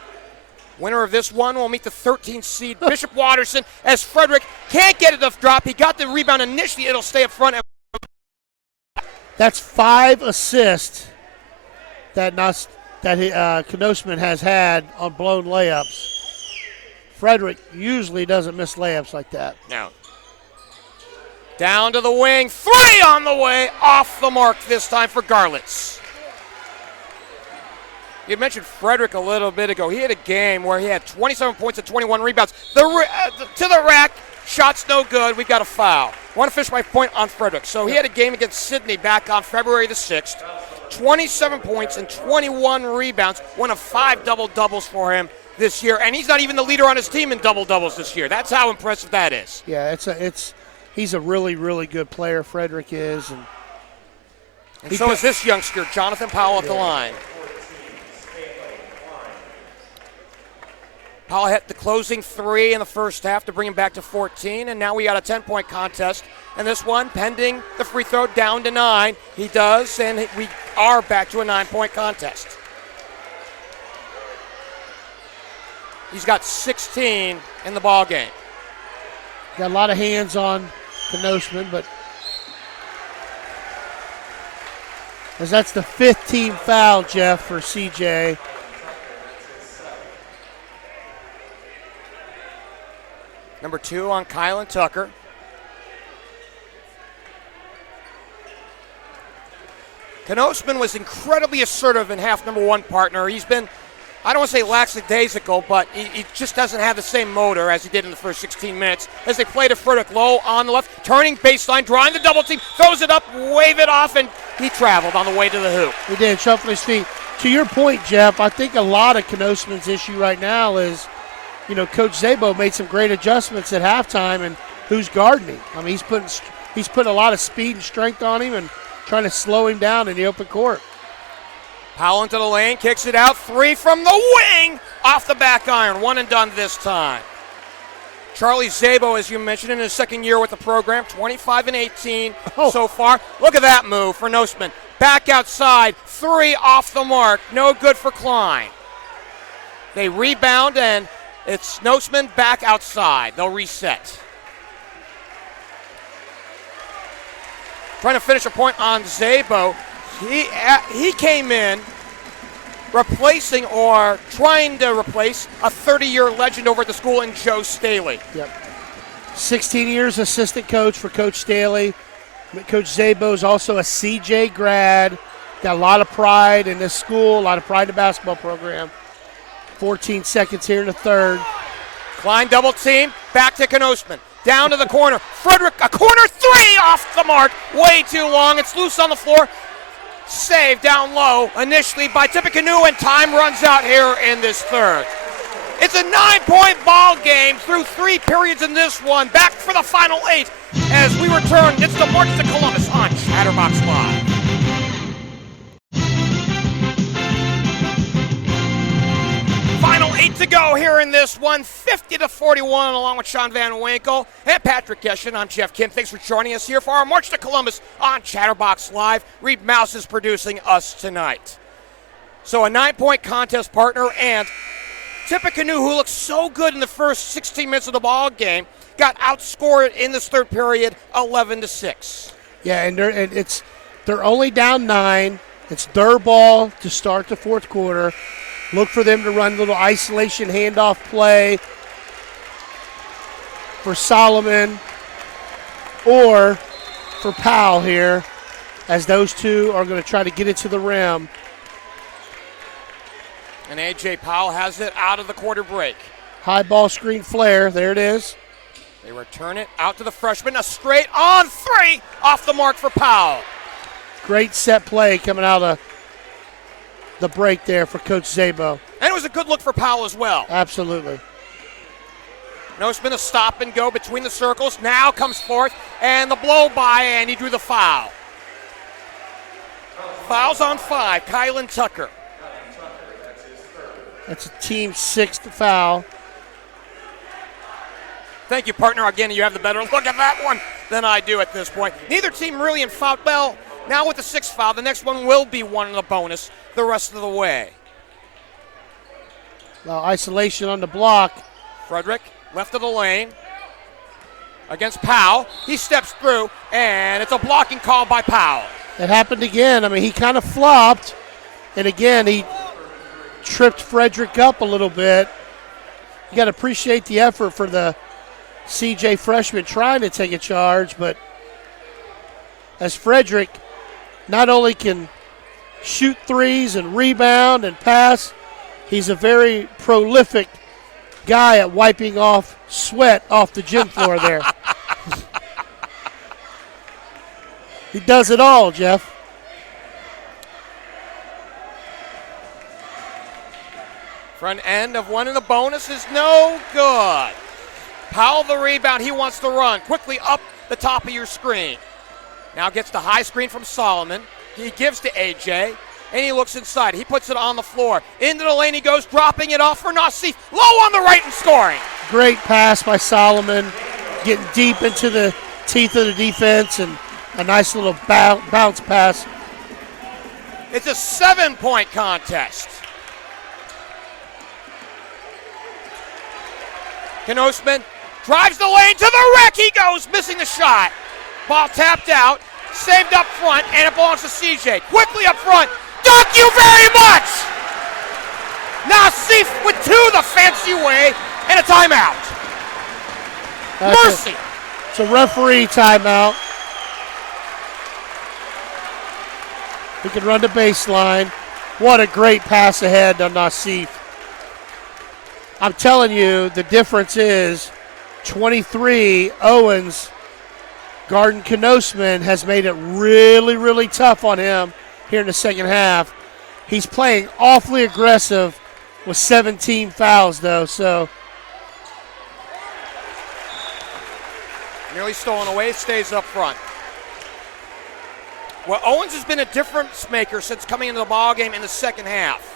Winner of this one will meet the 13th seed, Bishop Watterson, as Frederick can't get enough drop. He got the rebound initially. It'll stay up front. That's 5 assists that Knosman has had on blown layups. Frederick usually doesn't miss layups like that. No. Down to the wing. 3 on the way. Off the mark this time for Garlitz. You mentioned Frederick a little bit ago. He had a game where he had 27 points and 21 rebounds. To the rack. Shot's no good. We've got a foul. Want to fish my point on Frederick. So he had a game against Sydney back on February the 6th. 27 points and 21 rebounds, one of 5 double-doubles for him this year, and he's not even the leader on his team in double-doubles this year. That's how impressive that is. Yeah, he's a really, really good player, Frederick is. And so is this youngster, Jonathan Powell, at the line. Powell hit the closing 3 in the first half to bring him back to 14, and now we got a 10-point contest. And this one, pending the free throw, down to 9. He does, and we are back to a 9-point contest. He's got 16 in the ball game. Got a lot of hands on Knoseman, but as that's the 5th team foul, Jeff, for CJ. Number 2 on Kylan Tucker. Knoseman was incredibly assertive in half number 1, partner. He's been, I don't want to say lackadaisical, but he just doesn't have the same motor as he did in the first 16 minutes. As they play to Frederick low on the left, turning baseline, drawing the double team, throws it up, wave it off, and he traveled on the way to the hoop. He did, shuffling his feet. To your point, Jeff, I think a lot of Knoseman's issue right now is, Coach Szabo made some great adjustments at halftime, and who's guarding him? I mean, he's putting a lot of speed and strength on him and trying to slow him down in the open court. Powell into the lane, kicks it out, 3 from the wing, off the back iron, 1 and done this time. Charlie Szabo, as you mentioned, in his second year with the program, 25 and 18 so far. Look at that move for Knoseman. Back outside, 3 off the mark, no good for Klein. They rebound, and it's Knoseman back outside. They'll reset. Trying to finish a point on Szabo. He came in replacing or trying to replace a 30-year legend over at the school in Joe Staley. Yep. 16 years assistant coach for Coach Staley. Coach Szabo is also a CJ grad. Got a lot of pride in this school, a lot of pride in the basketball program. 14 seconds here in the third. Klein double team, back to Knoseman. Down to the corner. Frederick, a corner 3 off the mark. Way too long. It's loose on the floor. Saved down low initially by Tippecanoe, and time runs out here in this third. It's a 9-point ball game through 3 periods in this one. Back for the final 8 as we return. It's the March to Columbus on Chatterbox Live. Final 8 to go here in this one, 50-41, along with Sean Van Winkle and Patrick Eschen. I'm Geoff Kim. Thanks for joining us here for our March to Columbus on Chatterbox Live. Reed Mouse is producing us tonight. So a 9-point contest, partner, and Tippecanoe, who looked so good in the first 16 minutes of the ball game, got outscored in this third period 11-6. Yeah, and they're only down 9. It's their ball to start the fourth quarter. Look for them to run a little isolation handoff play for Solomon or for Powell here, as those two are going to try to get it to the rim. And A.J. Powell has it out of the quarter break. High ball screen flare. There it is. They return it out to the freshman. A straight on 3 off the mark for Powell. Great set play coming out of the break there for Coach Szabo. And it was a good look for Powell as well. Absolutely. Knoseman a stop and go between the circles. Now comes forth, and the blow by, and he drew the foul. Fouls on 5, Kylan Tucker. That's a team 6th foul. Thank you, partner. Again, you have the better look at that one than I do at this point. Neither team really in foul. Well, now with the 6th foul, the next one will be one in the bonus the rest of the way. Well, isolation on the block. Frederick, left of the lane, against Powell. He steps through, and it's a blocking call by Powell. It happened again. I mean, he kind of flopped, and again, he tripped Frederick up a little bit. You got to appreciate the effort for the CJ freshman trying to take a charge, but as Frederick not only can shoot threes and rebound and pass, he's a very prolific guy at wiping off sweat off the gym floor there. He does it all, Jeff. Front end of one in the bonus is no good. Powell the rebound. He wants to run quickly up the top of your screen. Now gets the high screen from Solomon. He gives to AJ, and he looks inside. He puts it on the floor. Into the lane he goes, dropping it off for Nauseef. Low on the right and scoring. Great pass by Solomon, getting deep into the teeth of the defense, and a nice little bounce pass. It's a 7-point contest. Knosman drives the lane to the rack. He goes, missing the shot. Ball tapped out, saved up front, and it belongs to CJ. Quickly up front. Thank you very much! Nauseef with two the fancy way, and a timeout. Mercy! It's a referee timeout. He can run the baseline. What a great pass ahead on Nauseef. I'm telling you, the difference is 23, Owens, Garden Knosman has made it really, really tough on him here in the second half. He's playing awfully aggressive with 17 fouls, though, so. Nearly stolen away, stays up front. Well, Owens has been a difference maker since coming into the ballgame in the second half.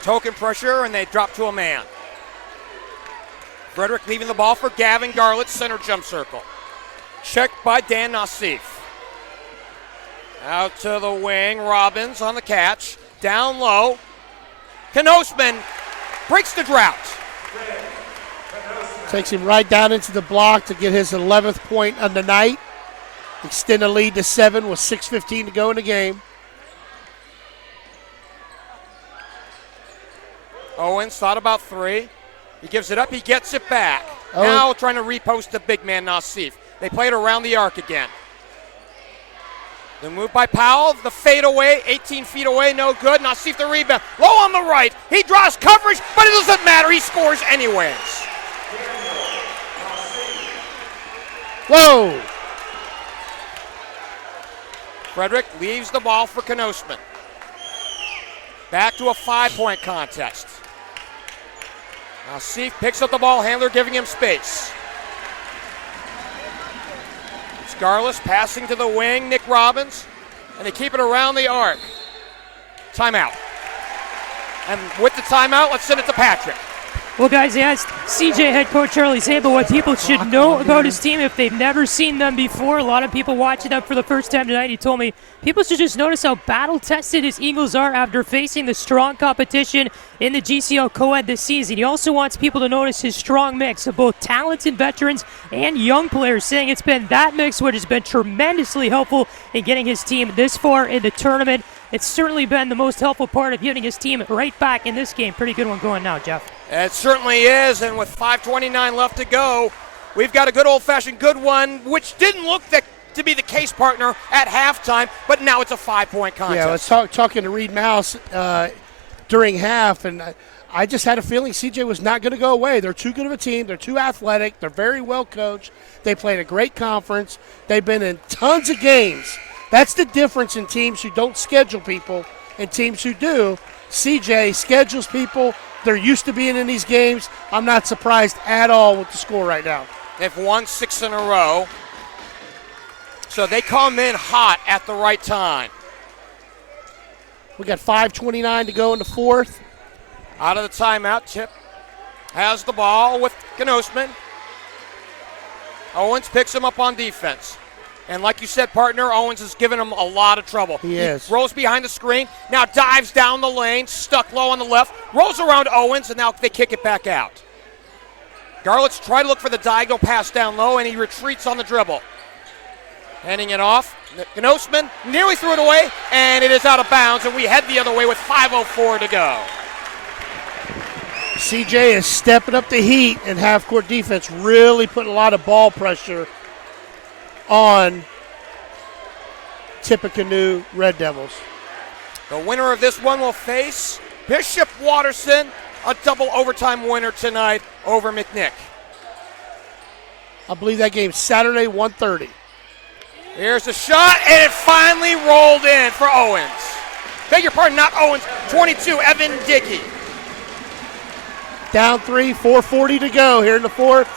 Token pressure, and they drop to a man. Frederick leaving the ball for Gavin Garlett, center jump circle. Checked by Dan Nauseef. Out to the wing, Robbins on the catch. Down low. Knosman breaks the drought. Takes him right down into the block to get his 11th point of the night. Extend the lead to 7 with 6:15 to go in the game. Owens thought about three. He gives it up. He gets it back. Oh. Now trying to repost the big man, Nauseef. They play it around the arc again. The move by Powell. The fade away. 18 feet away. No good. Nauseef the rebound. Low on the right. He draws coverage, but it doesn't matter. He scores anyways. Whoa! Frederick leaves the ball for Knosman. Back to a 5-point contest. Nauseef picks up the ball, handler giving him space. Scarless passing to the wing, Nick Robbins, and they keep it around the arc. Timeout. And with the timeout, let's send it to Patrick. Well, guys, I asked CJ head coach Charlie Zabel what people should know about his team if they've never seen them before. A lot of people watching them for the first time tonight. He told me people should just notice how battle-tested his Eagles are after facing the strong competition in the GCL Co-Ed this season. He also wants people to notice his strong mix of both talented veterans and young players, saying it's been that mix which has been tremendously helpful in getting his team this far in the tournament. It's certainly been the most helpful part of getting his team right back in this game. Pretty good one going now, Jeff. It certainly is, and with 5:29 left to go, we've got a good old-fashioned good one, which didn't look to be the case, partner, at halftime, but now it's a 5-point contest. Yeah, I was talking to Reed Mouse during half, and I just had a feeling CJ was not going to go away. They're too good of a team. They're too athletic. They're very well coached. They played a great conference. They've been in tons of games. That's the difference in teams who don't schedule people and teams who do. CJ schedules people. They're used to being in these games. I'm not surprised at all with the score right now. They've won 6 in a row. So they come in hot at the right time. We got 5:29 to go in the fourth. Out of the timeout, Tip has the ball with Knosman. Owens picks him up on defense. And like you said, partner, Owens has given him a lot of trouble. He is. Rolls behind the screen, now dives down the lane, stuck low on the left, rolls around Owens, and now they kick it back out. Garlett's trying to look for the diagonal pass down low, and he retreats on the dribble. Handing it off. Knosman nearly threw it away, and it is out of bounds, and we head the other way with 5:04 to go. CJ is stepping up the heat and half-court defense, really putting a lot of ball pressure on Tippecanoe Red Devils. The winner of this one will face Bishop Watterson, a double overtime winner tonight over McNick. I believe that game's Saturday, 1:30. Here's the shot, and it finally rolled in for Owens. Beg your pardon, not Owens, 22, Evan Dickey. Down 3, 4:40 to go here in the fourth.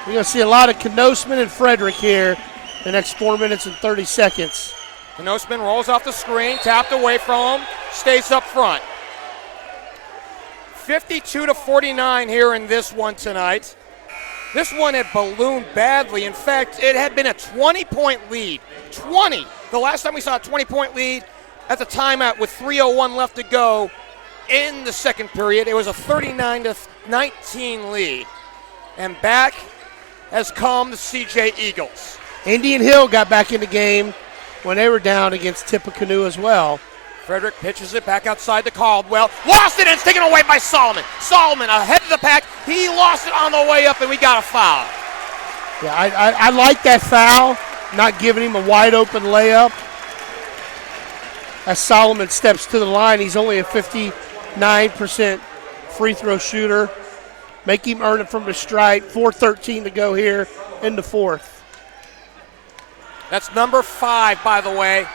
We're going to see a lot of Knosman and Frederick here the next 4 minutes and 30 seconds. Knosman rolls off the screen, tapped away from him, stays up front. 52-49 here in this one tonight. This one had ballooned badly. In fact, it had been a 20-point lead. 20. The last time we saw a 20-point lead at the timeout with 3:01 left to go in the second period, it was a 39-19 lead. And back has come the CJ Eagles. Indian Hill got back in the game when they were down against Tippecanoe as well. Frederick pitches it back outside to Caldwell. Lost it, and it's taken away by Solomon. Solomon ahead of the pack. He lost it on the way up, and we got a foul. Yeah, I like that foul, not giving him a wide open layup. As Solomon steps to the line, he's only a 59% free throw shooter. Make him earn it from the stripe. 4:13 to go here in the fourth. That's number 5, by the way,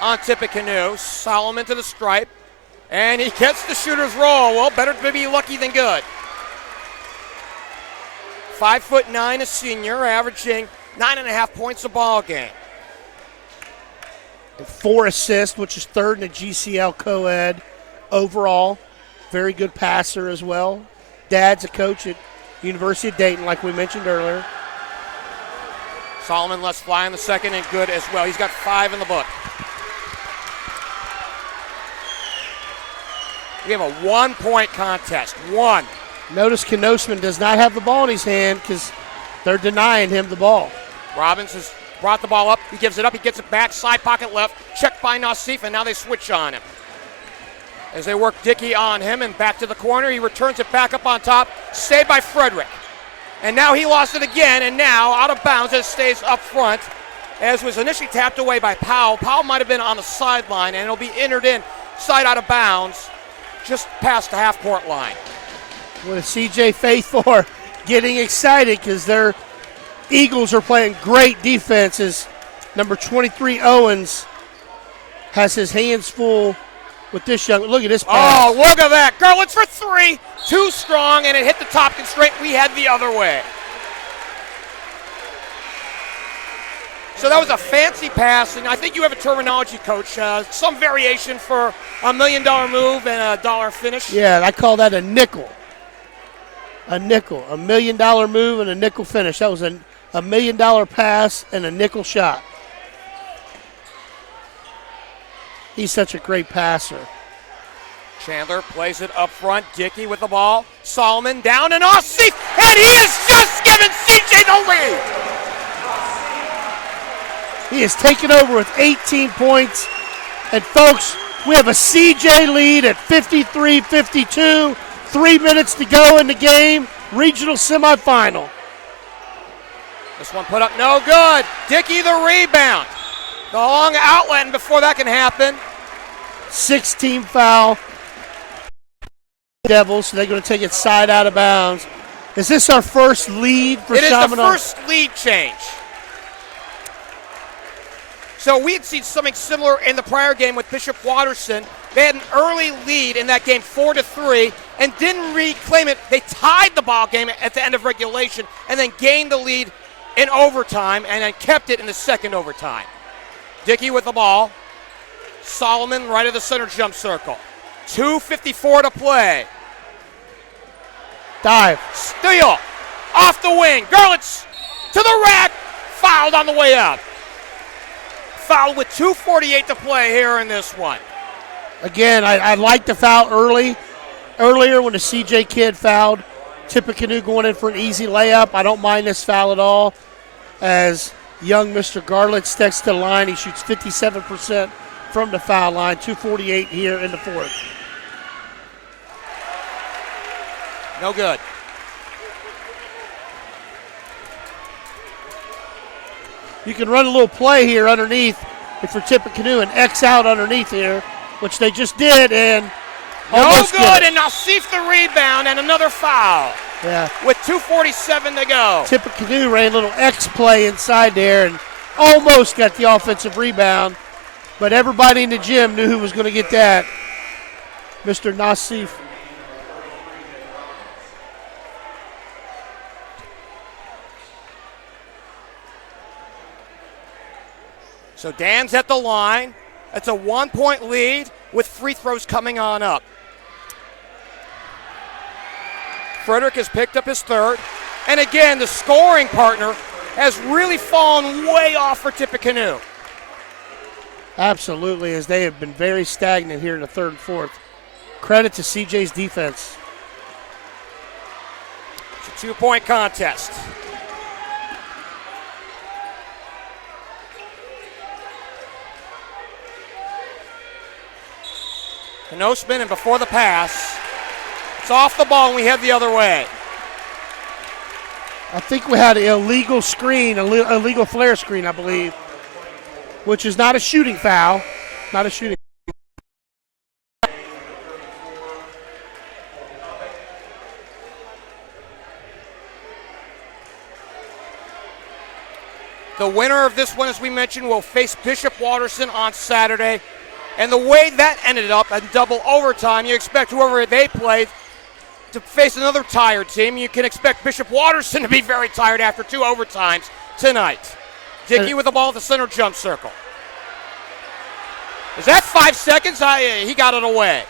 on Tippecanoe. Solomon to the stripe, and he gets the shooter's roll. Well, better to be lucky than good. 5'9", a senior, averaging 9.5 points a ball game. And 4 assists, which is third in the GCL co-ed overall. Very good passer as well. Dad's a coach at University of Dayton, like we mentioned earlier. Solomon lets fly in the second, and good as well. He's got 5 in the book. We have a 1-point contest. 1. Notice Knosman does not have the ball in his hand because they're denying him the ball. Robbins has brought the ball up. He gives it up. He gets it back. Side pocket left. Checked by Nauseef, and now they switch on him. As they work Dickey on him and back to the corner, he returns it back up on top. Saved by Frederick. And now he lost it again, and now out of bounds as it stays up front. As was initially tapped away by Powell. Powell might have been on the sideline, and it'll be entered in side out of bounds just past the half-court line. With CJ Faithful are getting excited because their Eagles are playing great defenses. Number 23, Owens, has his hands full with this young. Look at this pass. Oh, look at that. Garland's for 3. Too strong, and it hit the top constraint. We had the other way. So that was a fancy pass, and I think you have a terminology, Coach. Some variation for $1 million move and a dollar finish. Yeah, I call that a nickel. A nickel. $1 million move and a nickel finish. That was a $1 million pass and a nickel shot. He's such a great passer. Chandler plays it up front. Dickey with the ball. Solomon down and off. And he has just given CJ the lead. He has taken over with 18 points. And, folks, we have a CJ lead at 53-52. 3 minutes to go in the game. Regional semifinal. This one put up no good. Dickey the rebound. The long outlet, and before that can happen. 6-team foul. Devils, so they're going to take it side out of bounds. Is this our first lead for Chaminade? It is the first lead change. So we had seen something similar in the prior game with Bishop Watterson. They had an early lead in that game, 4-3, and didn't reclaim it. They tied the ball game at the end of regulation and then gained the lead in overtime and then kept it in the second overtime. Dickey with the ball. Solomon right of the center jump circle. 2:54 to play. Dive. Steal. Off the wing. Gerlitz to the rack. Fouled on the way up. Foul with 2:48 to play here in this one. Again, I like the foul earlier when the CJ kid fouled Tippecanoe going in for an easy layup. I don't mind this foul at all. As young Mr. Garlitz steps to the line, he shoots 57% from the foul line. 2:48 here in the fourth. No good. You can run a little play here underneath if you're Tippecanoe and X out underneath here, which they just did, and no almost good, and Nauseef the rebound and another foul. Yeah. with 2:47 to go. Tippecanoe ran a little X play inside there and almost got the offensive rebound, but everybody in the gym knew who was going to get that. Mr. Nauseef. So Dan's at the line. It's a 1-point lead with free throws coming on up. Frederick has picked up his third. And again, the scoring partner has really fallen way off for Tippecanoe. Absolutely, as they have been very stagnant here in the third and fourth. Credit to CJ's defense. It's a 2-point contest. Knosman, and before the pass, it's off the ball and we head the other way. I think we had an illegal screen, illegal flare screen, I believe, which is not a shooting foul. Not a shooting. The winner of this one, as we mentioned, will face Bishop Watterson on Saturday. And the way that ended up in double overtime, you expect whoever they played to face another tired team. You can expect Bishop Watterson to be very tired after 2 overtimes tonight. Dickey with the ball at the center jump circle. Is that 5 seconds? He got it away.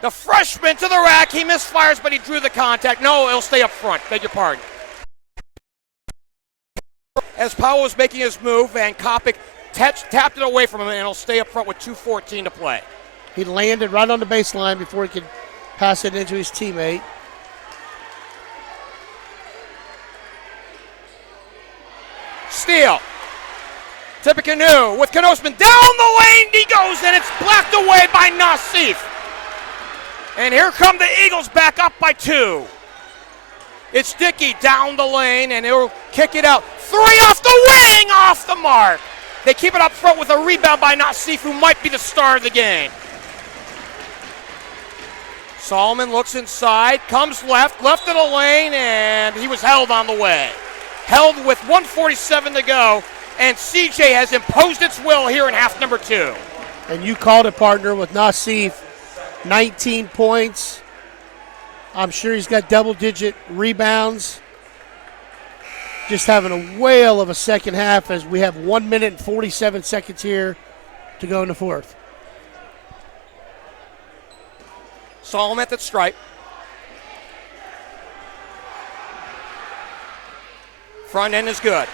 The freshman to the rack. He misfires, but he drew the contact. No, he'll stay up front. Beg your pardon. As Powell was making his move, and Kopic tapped it away from him, and he'll stay up front with 2:14 to play. He landed right on the baseline before he could pass it into his teammate. Steal. Tippecanoe with Knosman down the lane. He goes, and it's blocked away by Nauseef. And here come the Eagles back up by 2. It's Dickey down the lane, and he'll kick it out. 3 off the wing, off the mark. They keep it up front with a rebound by Nauseef, who might be the star of the game. Solomon looks inside, comes left of the lane, and he was held on the way. Held with 1:47 to go, and CJ has imposed its will here in half number 2. And you called it, partner, with Nauseef, 19 points. I'm sure he's got double-digit rebounds. Just having a whale of a second half as we have 1 minute and 47 seconds here to go in the fourth. Solomon at the stripe. Front end is good.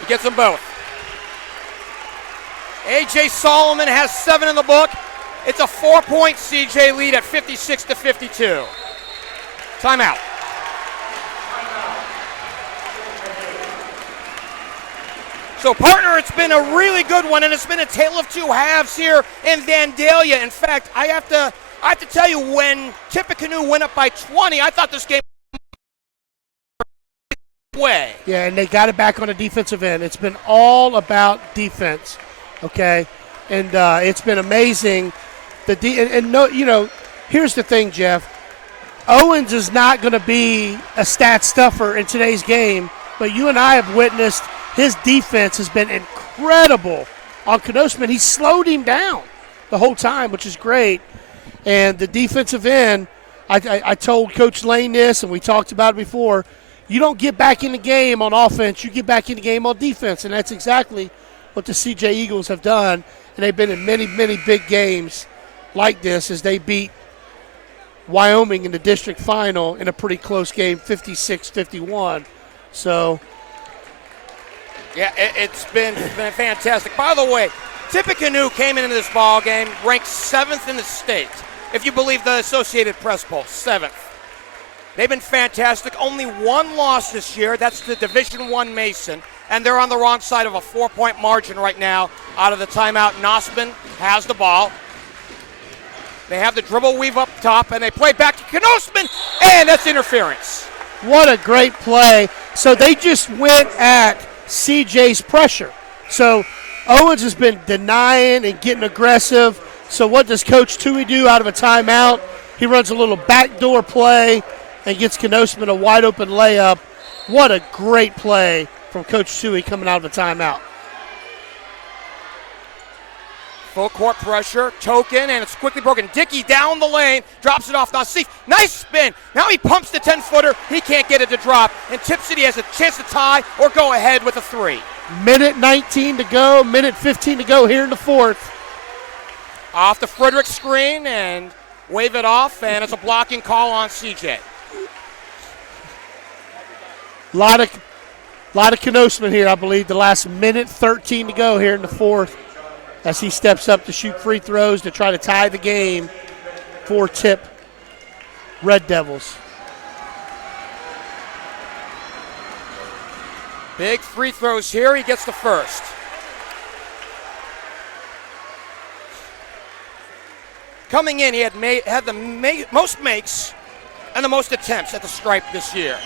He gets them both. A.J. Solomon has 7 in the book. It's a 4-point CJ lead at 56 to 52. Timeout. So, partner, it's been a really good one, and it's been a tale of 2 halves here in Vandalia. In fact, I have to tell you, when Tippecanoe went up by 20, I thought this game way. Yeah, and they got it back on the defensive end. It's been all about defense, okay? And it's been amazing. Here's the thing, Jeff. Owens is not going to be a stat stuffer in today's game, but you and I have witnessed his defense has been incredible on Knosman. He slowed him down the whole time, which is great. And the defensive end, I told Coach Lane this, and we talked about it before, you don't get back in the game on offense, you get back in the game on defense, and that's exactly what the CJ Eagles have done, and they've been in many, many big games like this as they beat Wyoming in the district final in a pretty close game, 56-51. So, yeah, it's been fantastic. By the way, Tippecanoe came into this ball game ranked 7th in the state, if you believe the Associated Press poll, 7th. They've been fantastic. Only 1 loss this year. That's the Division I Mason. And they're on the wrong side of a 4-point margin right now out of the timeout. Nosman has the ball. They have the dribble weave up top, and they play back to Knosman, and that's interference. What a great play. So they just went at CJ's pressure. So Owens has been denying and getting aggressive. So what does Coach Tui do out of a timeout? He runs a little backdoor play and gets Knosman a wide open layup. What a great play from Coach Tui coming out of a timeout. Full court pressure, token, and it's quickly broken. Dickey down the lane, drops it off Nauseef. Nice spin. Now he pumps the 10-footer. He can't get it to drop. And Tip City has a chance to tie or go ahead with a 3. Minute 19 to go, minute 15 to go here in the fourth. Off the Frederick screen and wave it off, and it's a blocking call on CJ. Lot of Knosman here, I believe. The last minute 13 to go here in the fourth, as he steps up to shoot free throws to try to tie the game for Tip Red Devils. Big free throws here. He gets the first. Coming in, he had the most makes and the most attempts at the stripe this year.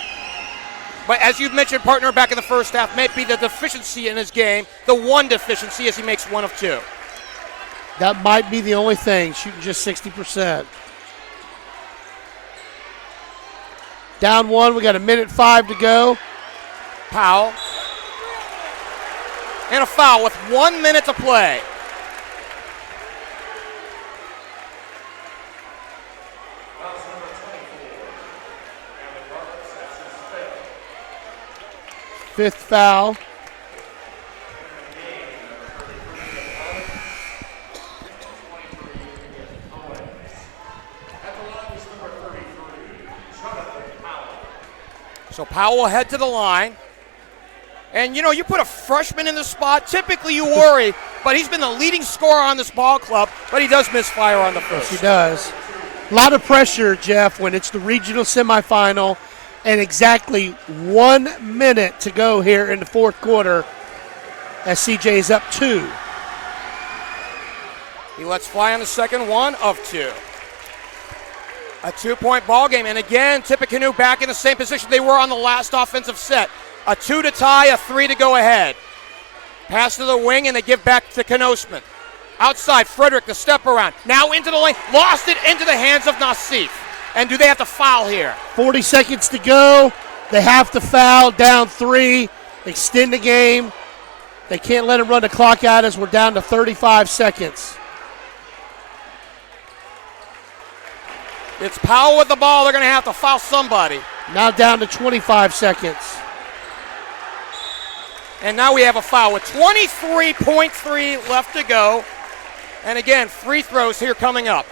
But as you've mentioned, partner, back in the first half, may be the deficiency in his game. The one deficiency is he makes 1 of 2. That might be the only thing, shooting just 60%. Down 1, we got a minute 5 to go. Powell. And a foul with 1 minute to play. Fifth foul. So Powell will head to the line. And, you know, you put a freshman in the spot, typically you worry, but he's been the leading scorer on this ball club, but he does miss fire on the first. Yes, he does. A lot of pressure, Jeff, when it's the regional semifinal and exactly 1 minute to go here in the fourth quarter as CJ is up 2. He lets fly on the second, 1 of 2. A 2-point ball game, and again, Tippecanoe back in the same position they were on the last offensive set. A 2 to tie, a 3 to go ahead. Pass to the wing, and they give back to Knosman. Outside, Frederick, the step around. Now into the lane, lost it into the hands of Nauseef. And do they have to foul here? 40 seconds to go. They have to foul, down 3, extend the game. They can't let him run the clock out as we're down to 35 seconds. It's Powell with the ball. They're going to have to foul somebody. Now down to 25 seconds. And now we have a foul with 23.3 left to go. And again, free throws here coming up.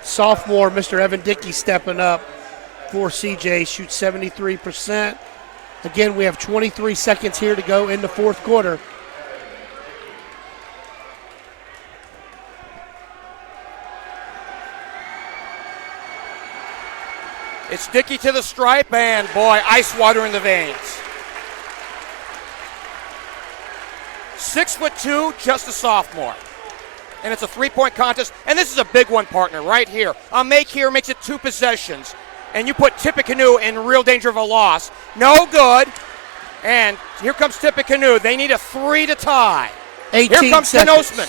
Sophomore Mr. Evan Dickey stepping up for CJ, shoots 73%. Again, we have 23 seconds here to go in the fourth quarter. It's Dickey to the stripe, and boy, ice water in the veins. 6'2", just a sophomore. And it's a 3-point contest, and this is a big one, partner, right here. A make here makes it 2 possessions, and you put Tippecanoe in real danger of a loss. No good, and here comes Tippecanoe. They need a 3 to tie. 18 here comes seconds. Knosman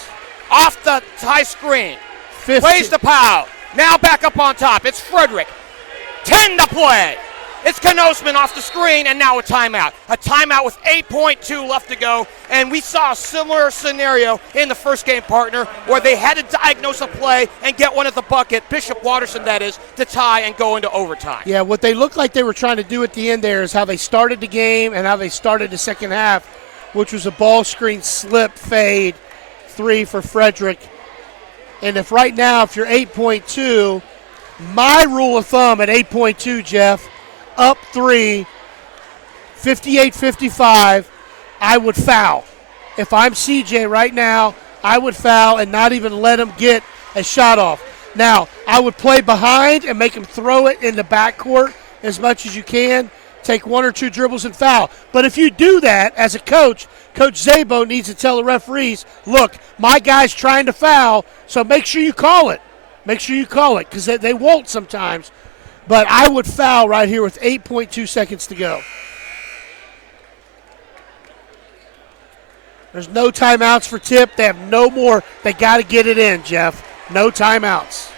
off the tie screen. 15. Plays to Powell. Now back up on top. It's Frederick. 10 to play. It's Knosman off the screen, and now a timeout. A timeout with 8.2 left to go, and we saw a similar scenario in the first game, partner, where they had to diagnose a play and get one at the bucket, Bishop Watterson that is, to tie and go into overtime. Yeah, what they looked like they were trying to do at the end there is how they started the game and how they started the second half, which was a ball screen slip fade 3 for Frederick. And if right now, if you're 8.2, my rule of thumb at 8.2, Jeff, up 3, 58-55, I would foul. If I'm CJ right now, I would foul and not even let him get a shot off. Now, I would play behind and make him throw it in the backcourt as much as you can, take 1 or 2 dribbles and foul. But if you do that as a coach, Coach Szabo needs to tell the referees, look, my guy's trying to foul, so make sure you call it. Make sure you call it, because they won't sometimes. but I would foul right here with 8.2 seconds to go. There's no timeouts for Tip. They have no more. They got to get it in, Jeff. No timeouts.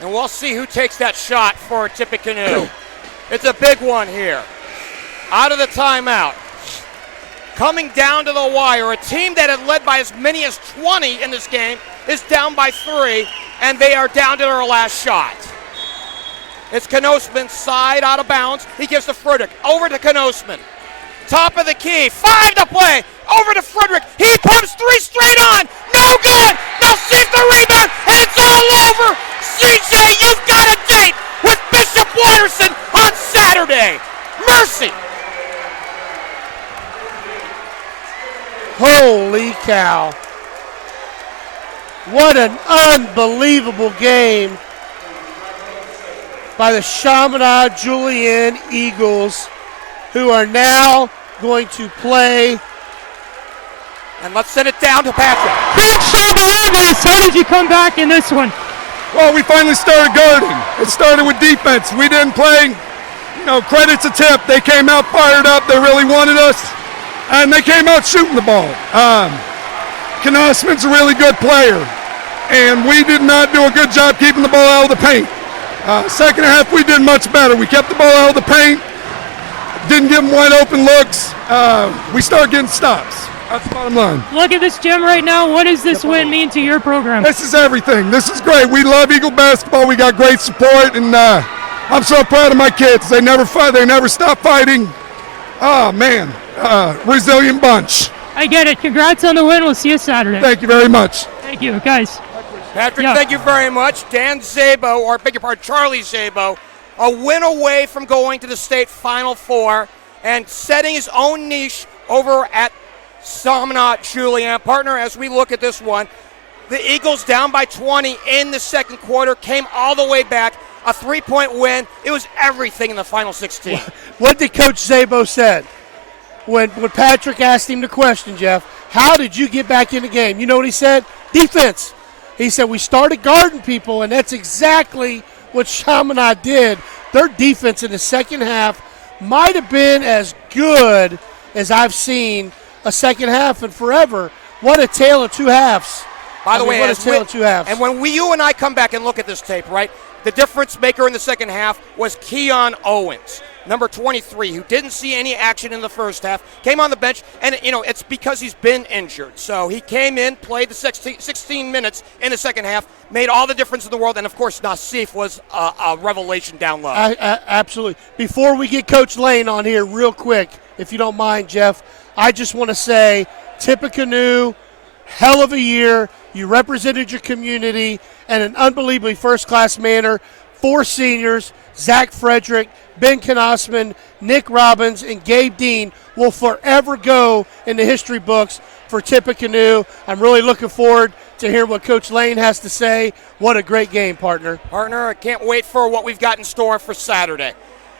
And we'll see who takes that shot for Tippecanoe. It's a big one here. Out of the timeout. Coming down to the wire, a team that had led by as many as 20 in this game is down by 3, and they are down to their last shot. It's Knosman, side out of bounds. He gives to Frederick. Over to Knosman. Top of the key. 5 to play. Over to Frederick. He pumps 3 straight on. No good. Now sees the rebound, and it's all over. CJ, you've got a date with Bishop Watterson on Saturday. Mercy. Holy cow. What an unbelievable game by the Chaminade-Julienne Eagles, who are now going to play. And let's send it down to Patrick. Coach Chaminade, how did you come back in this one? Well, we finally started guarding. It started with defense. We didn't play, credit to Tip. They came out fired up. They really wanted us, and they came out shooting the ball. Knosman's a really good player, and we did not do a good job keeping the ball out of the paint. Second half, we did much better. We kept the ball out of the paint, didn't give them wide open looks. We started getting stops. That's the bottom line. Look at this gym right now. What does this win mean to your program? This is everything. This is great. We love Eagle basketball. We got great support, and I'm so proud of my kids. They never fight. They never stop fighting. Oh, man. Resilient bunch. I get it. Congrats on the win. We'll see you Saturday. Thank you very much. Thank you, guys. Patrick, Yeah. Thank you very much. Dan Szabo, or beg your pardon, Charlie Szabo, a win away from going to the state Final Four and setting his own niche over at Chaminade-Julienne. Partner, as we look at this one, the Eagles down by 20 in the second quarter, came all the way back, a 3-point win. It was everything in the final 16. What did Coach Szabo said when Patrick asked him the question, Jeff? How did you get back in the game? You know what he said? Defense. He said, we started guarding people, and that's exactly what Chaminade did. Their defense in the second half might have been as good as I've seen a second half in forever. What a tale of two halves. By the way, what a tale of two halves. And when you and I come back and look at this tape, right, the difference maker in the second half was Keon Owens, number 23, who didn't see any action in the first half, came on the bench, and, it's because he's been injured. So he came in, played the 16 minutes in the second half, made all the difference in the world, and, of course, Nauseef was a revelation down low. Absolutely. Before we get Coach Lane on here real quick, if you don't mind, Jeff, I just want to say Tippecanoe, hell of a year. You represented your community in an unbelievably first-class manner. 4 seniors, Zach Frederick, Ben Knosman, Nick Robbins, and Gabe Dean will forever go in the history books for Tippecanoe. I'm really looking forward to hear what Coach Lane has to say. What a great game, partner. Partner, I can't wait for what we've got in store for Saturday.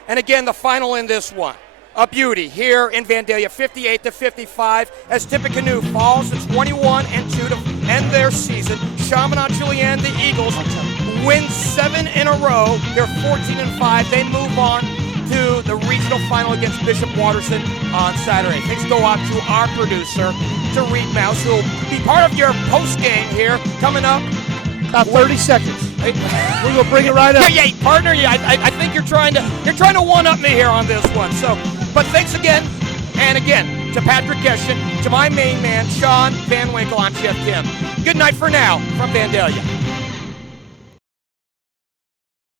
And again, the final in this one. A beauty here in Vandalia, 58-55, as Tippecanoe falls to 21-2 to end their season. Chaminade-Julienne, the Eagles, win 7 in a row. They're 14-5. They move on to the regional final against Bishop Watterson on Saturday. Thanks go out to our producer, to Reed Mouse, who will be part of your post game here coming up. 30 seconds. We're gonna bring it right up. Yeah, partner. Yeah, I think you're trying to one up me here on this one. So, but thanks again, and again to Patrick Geshin, to my main man Sean Van Winkle. I'm Geoff Kim. Good night for now from Vandalia.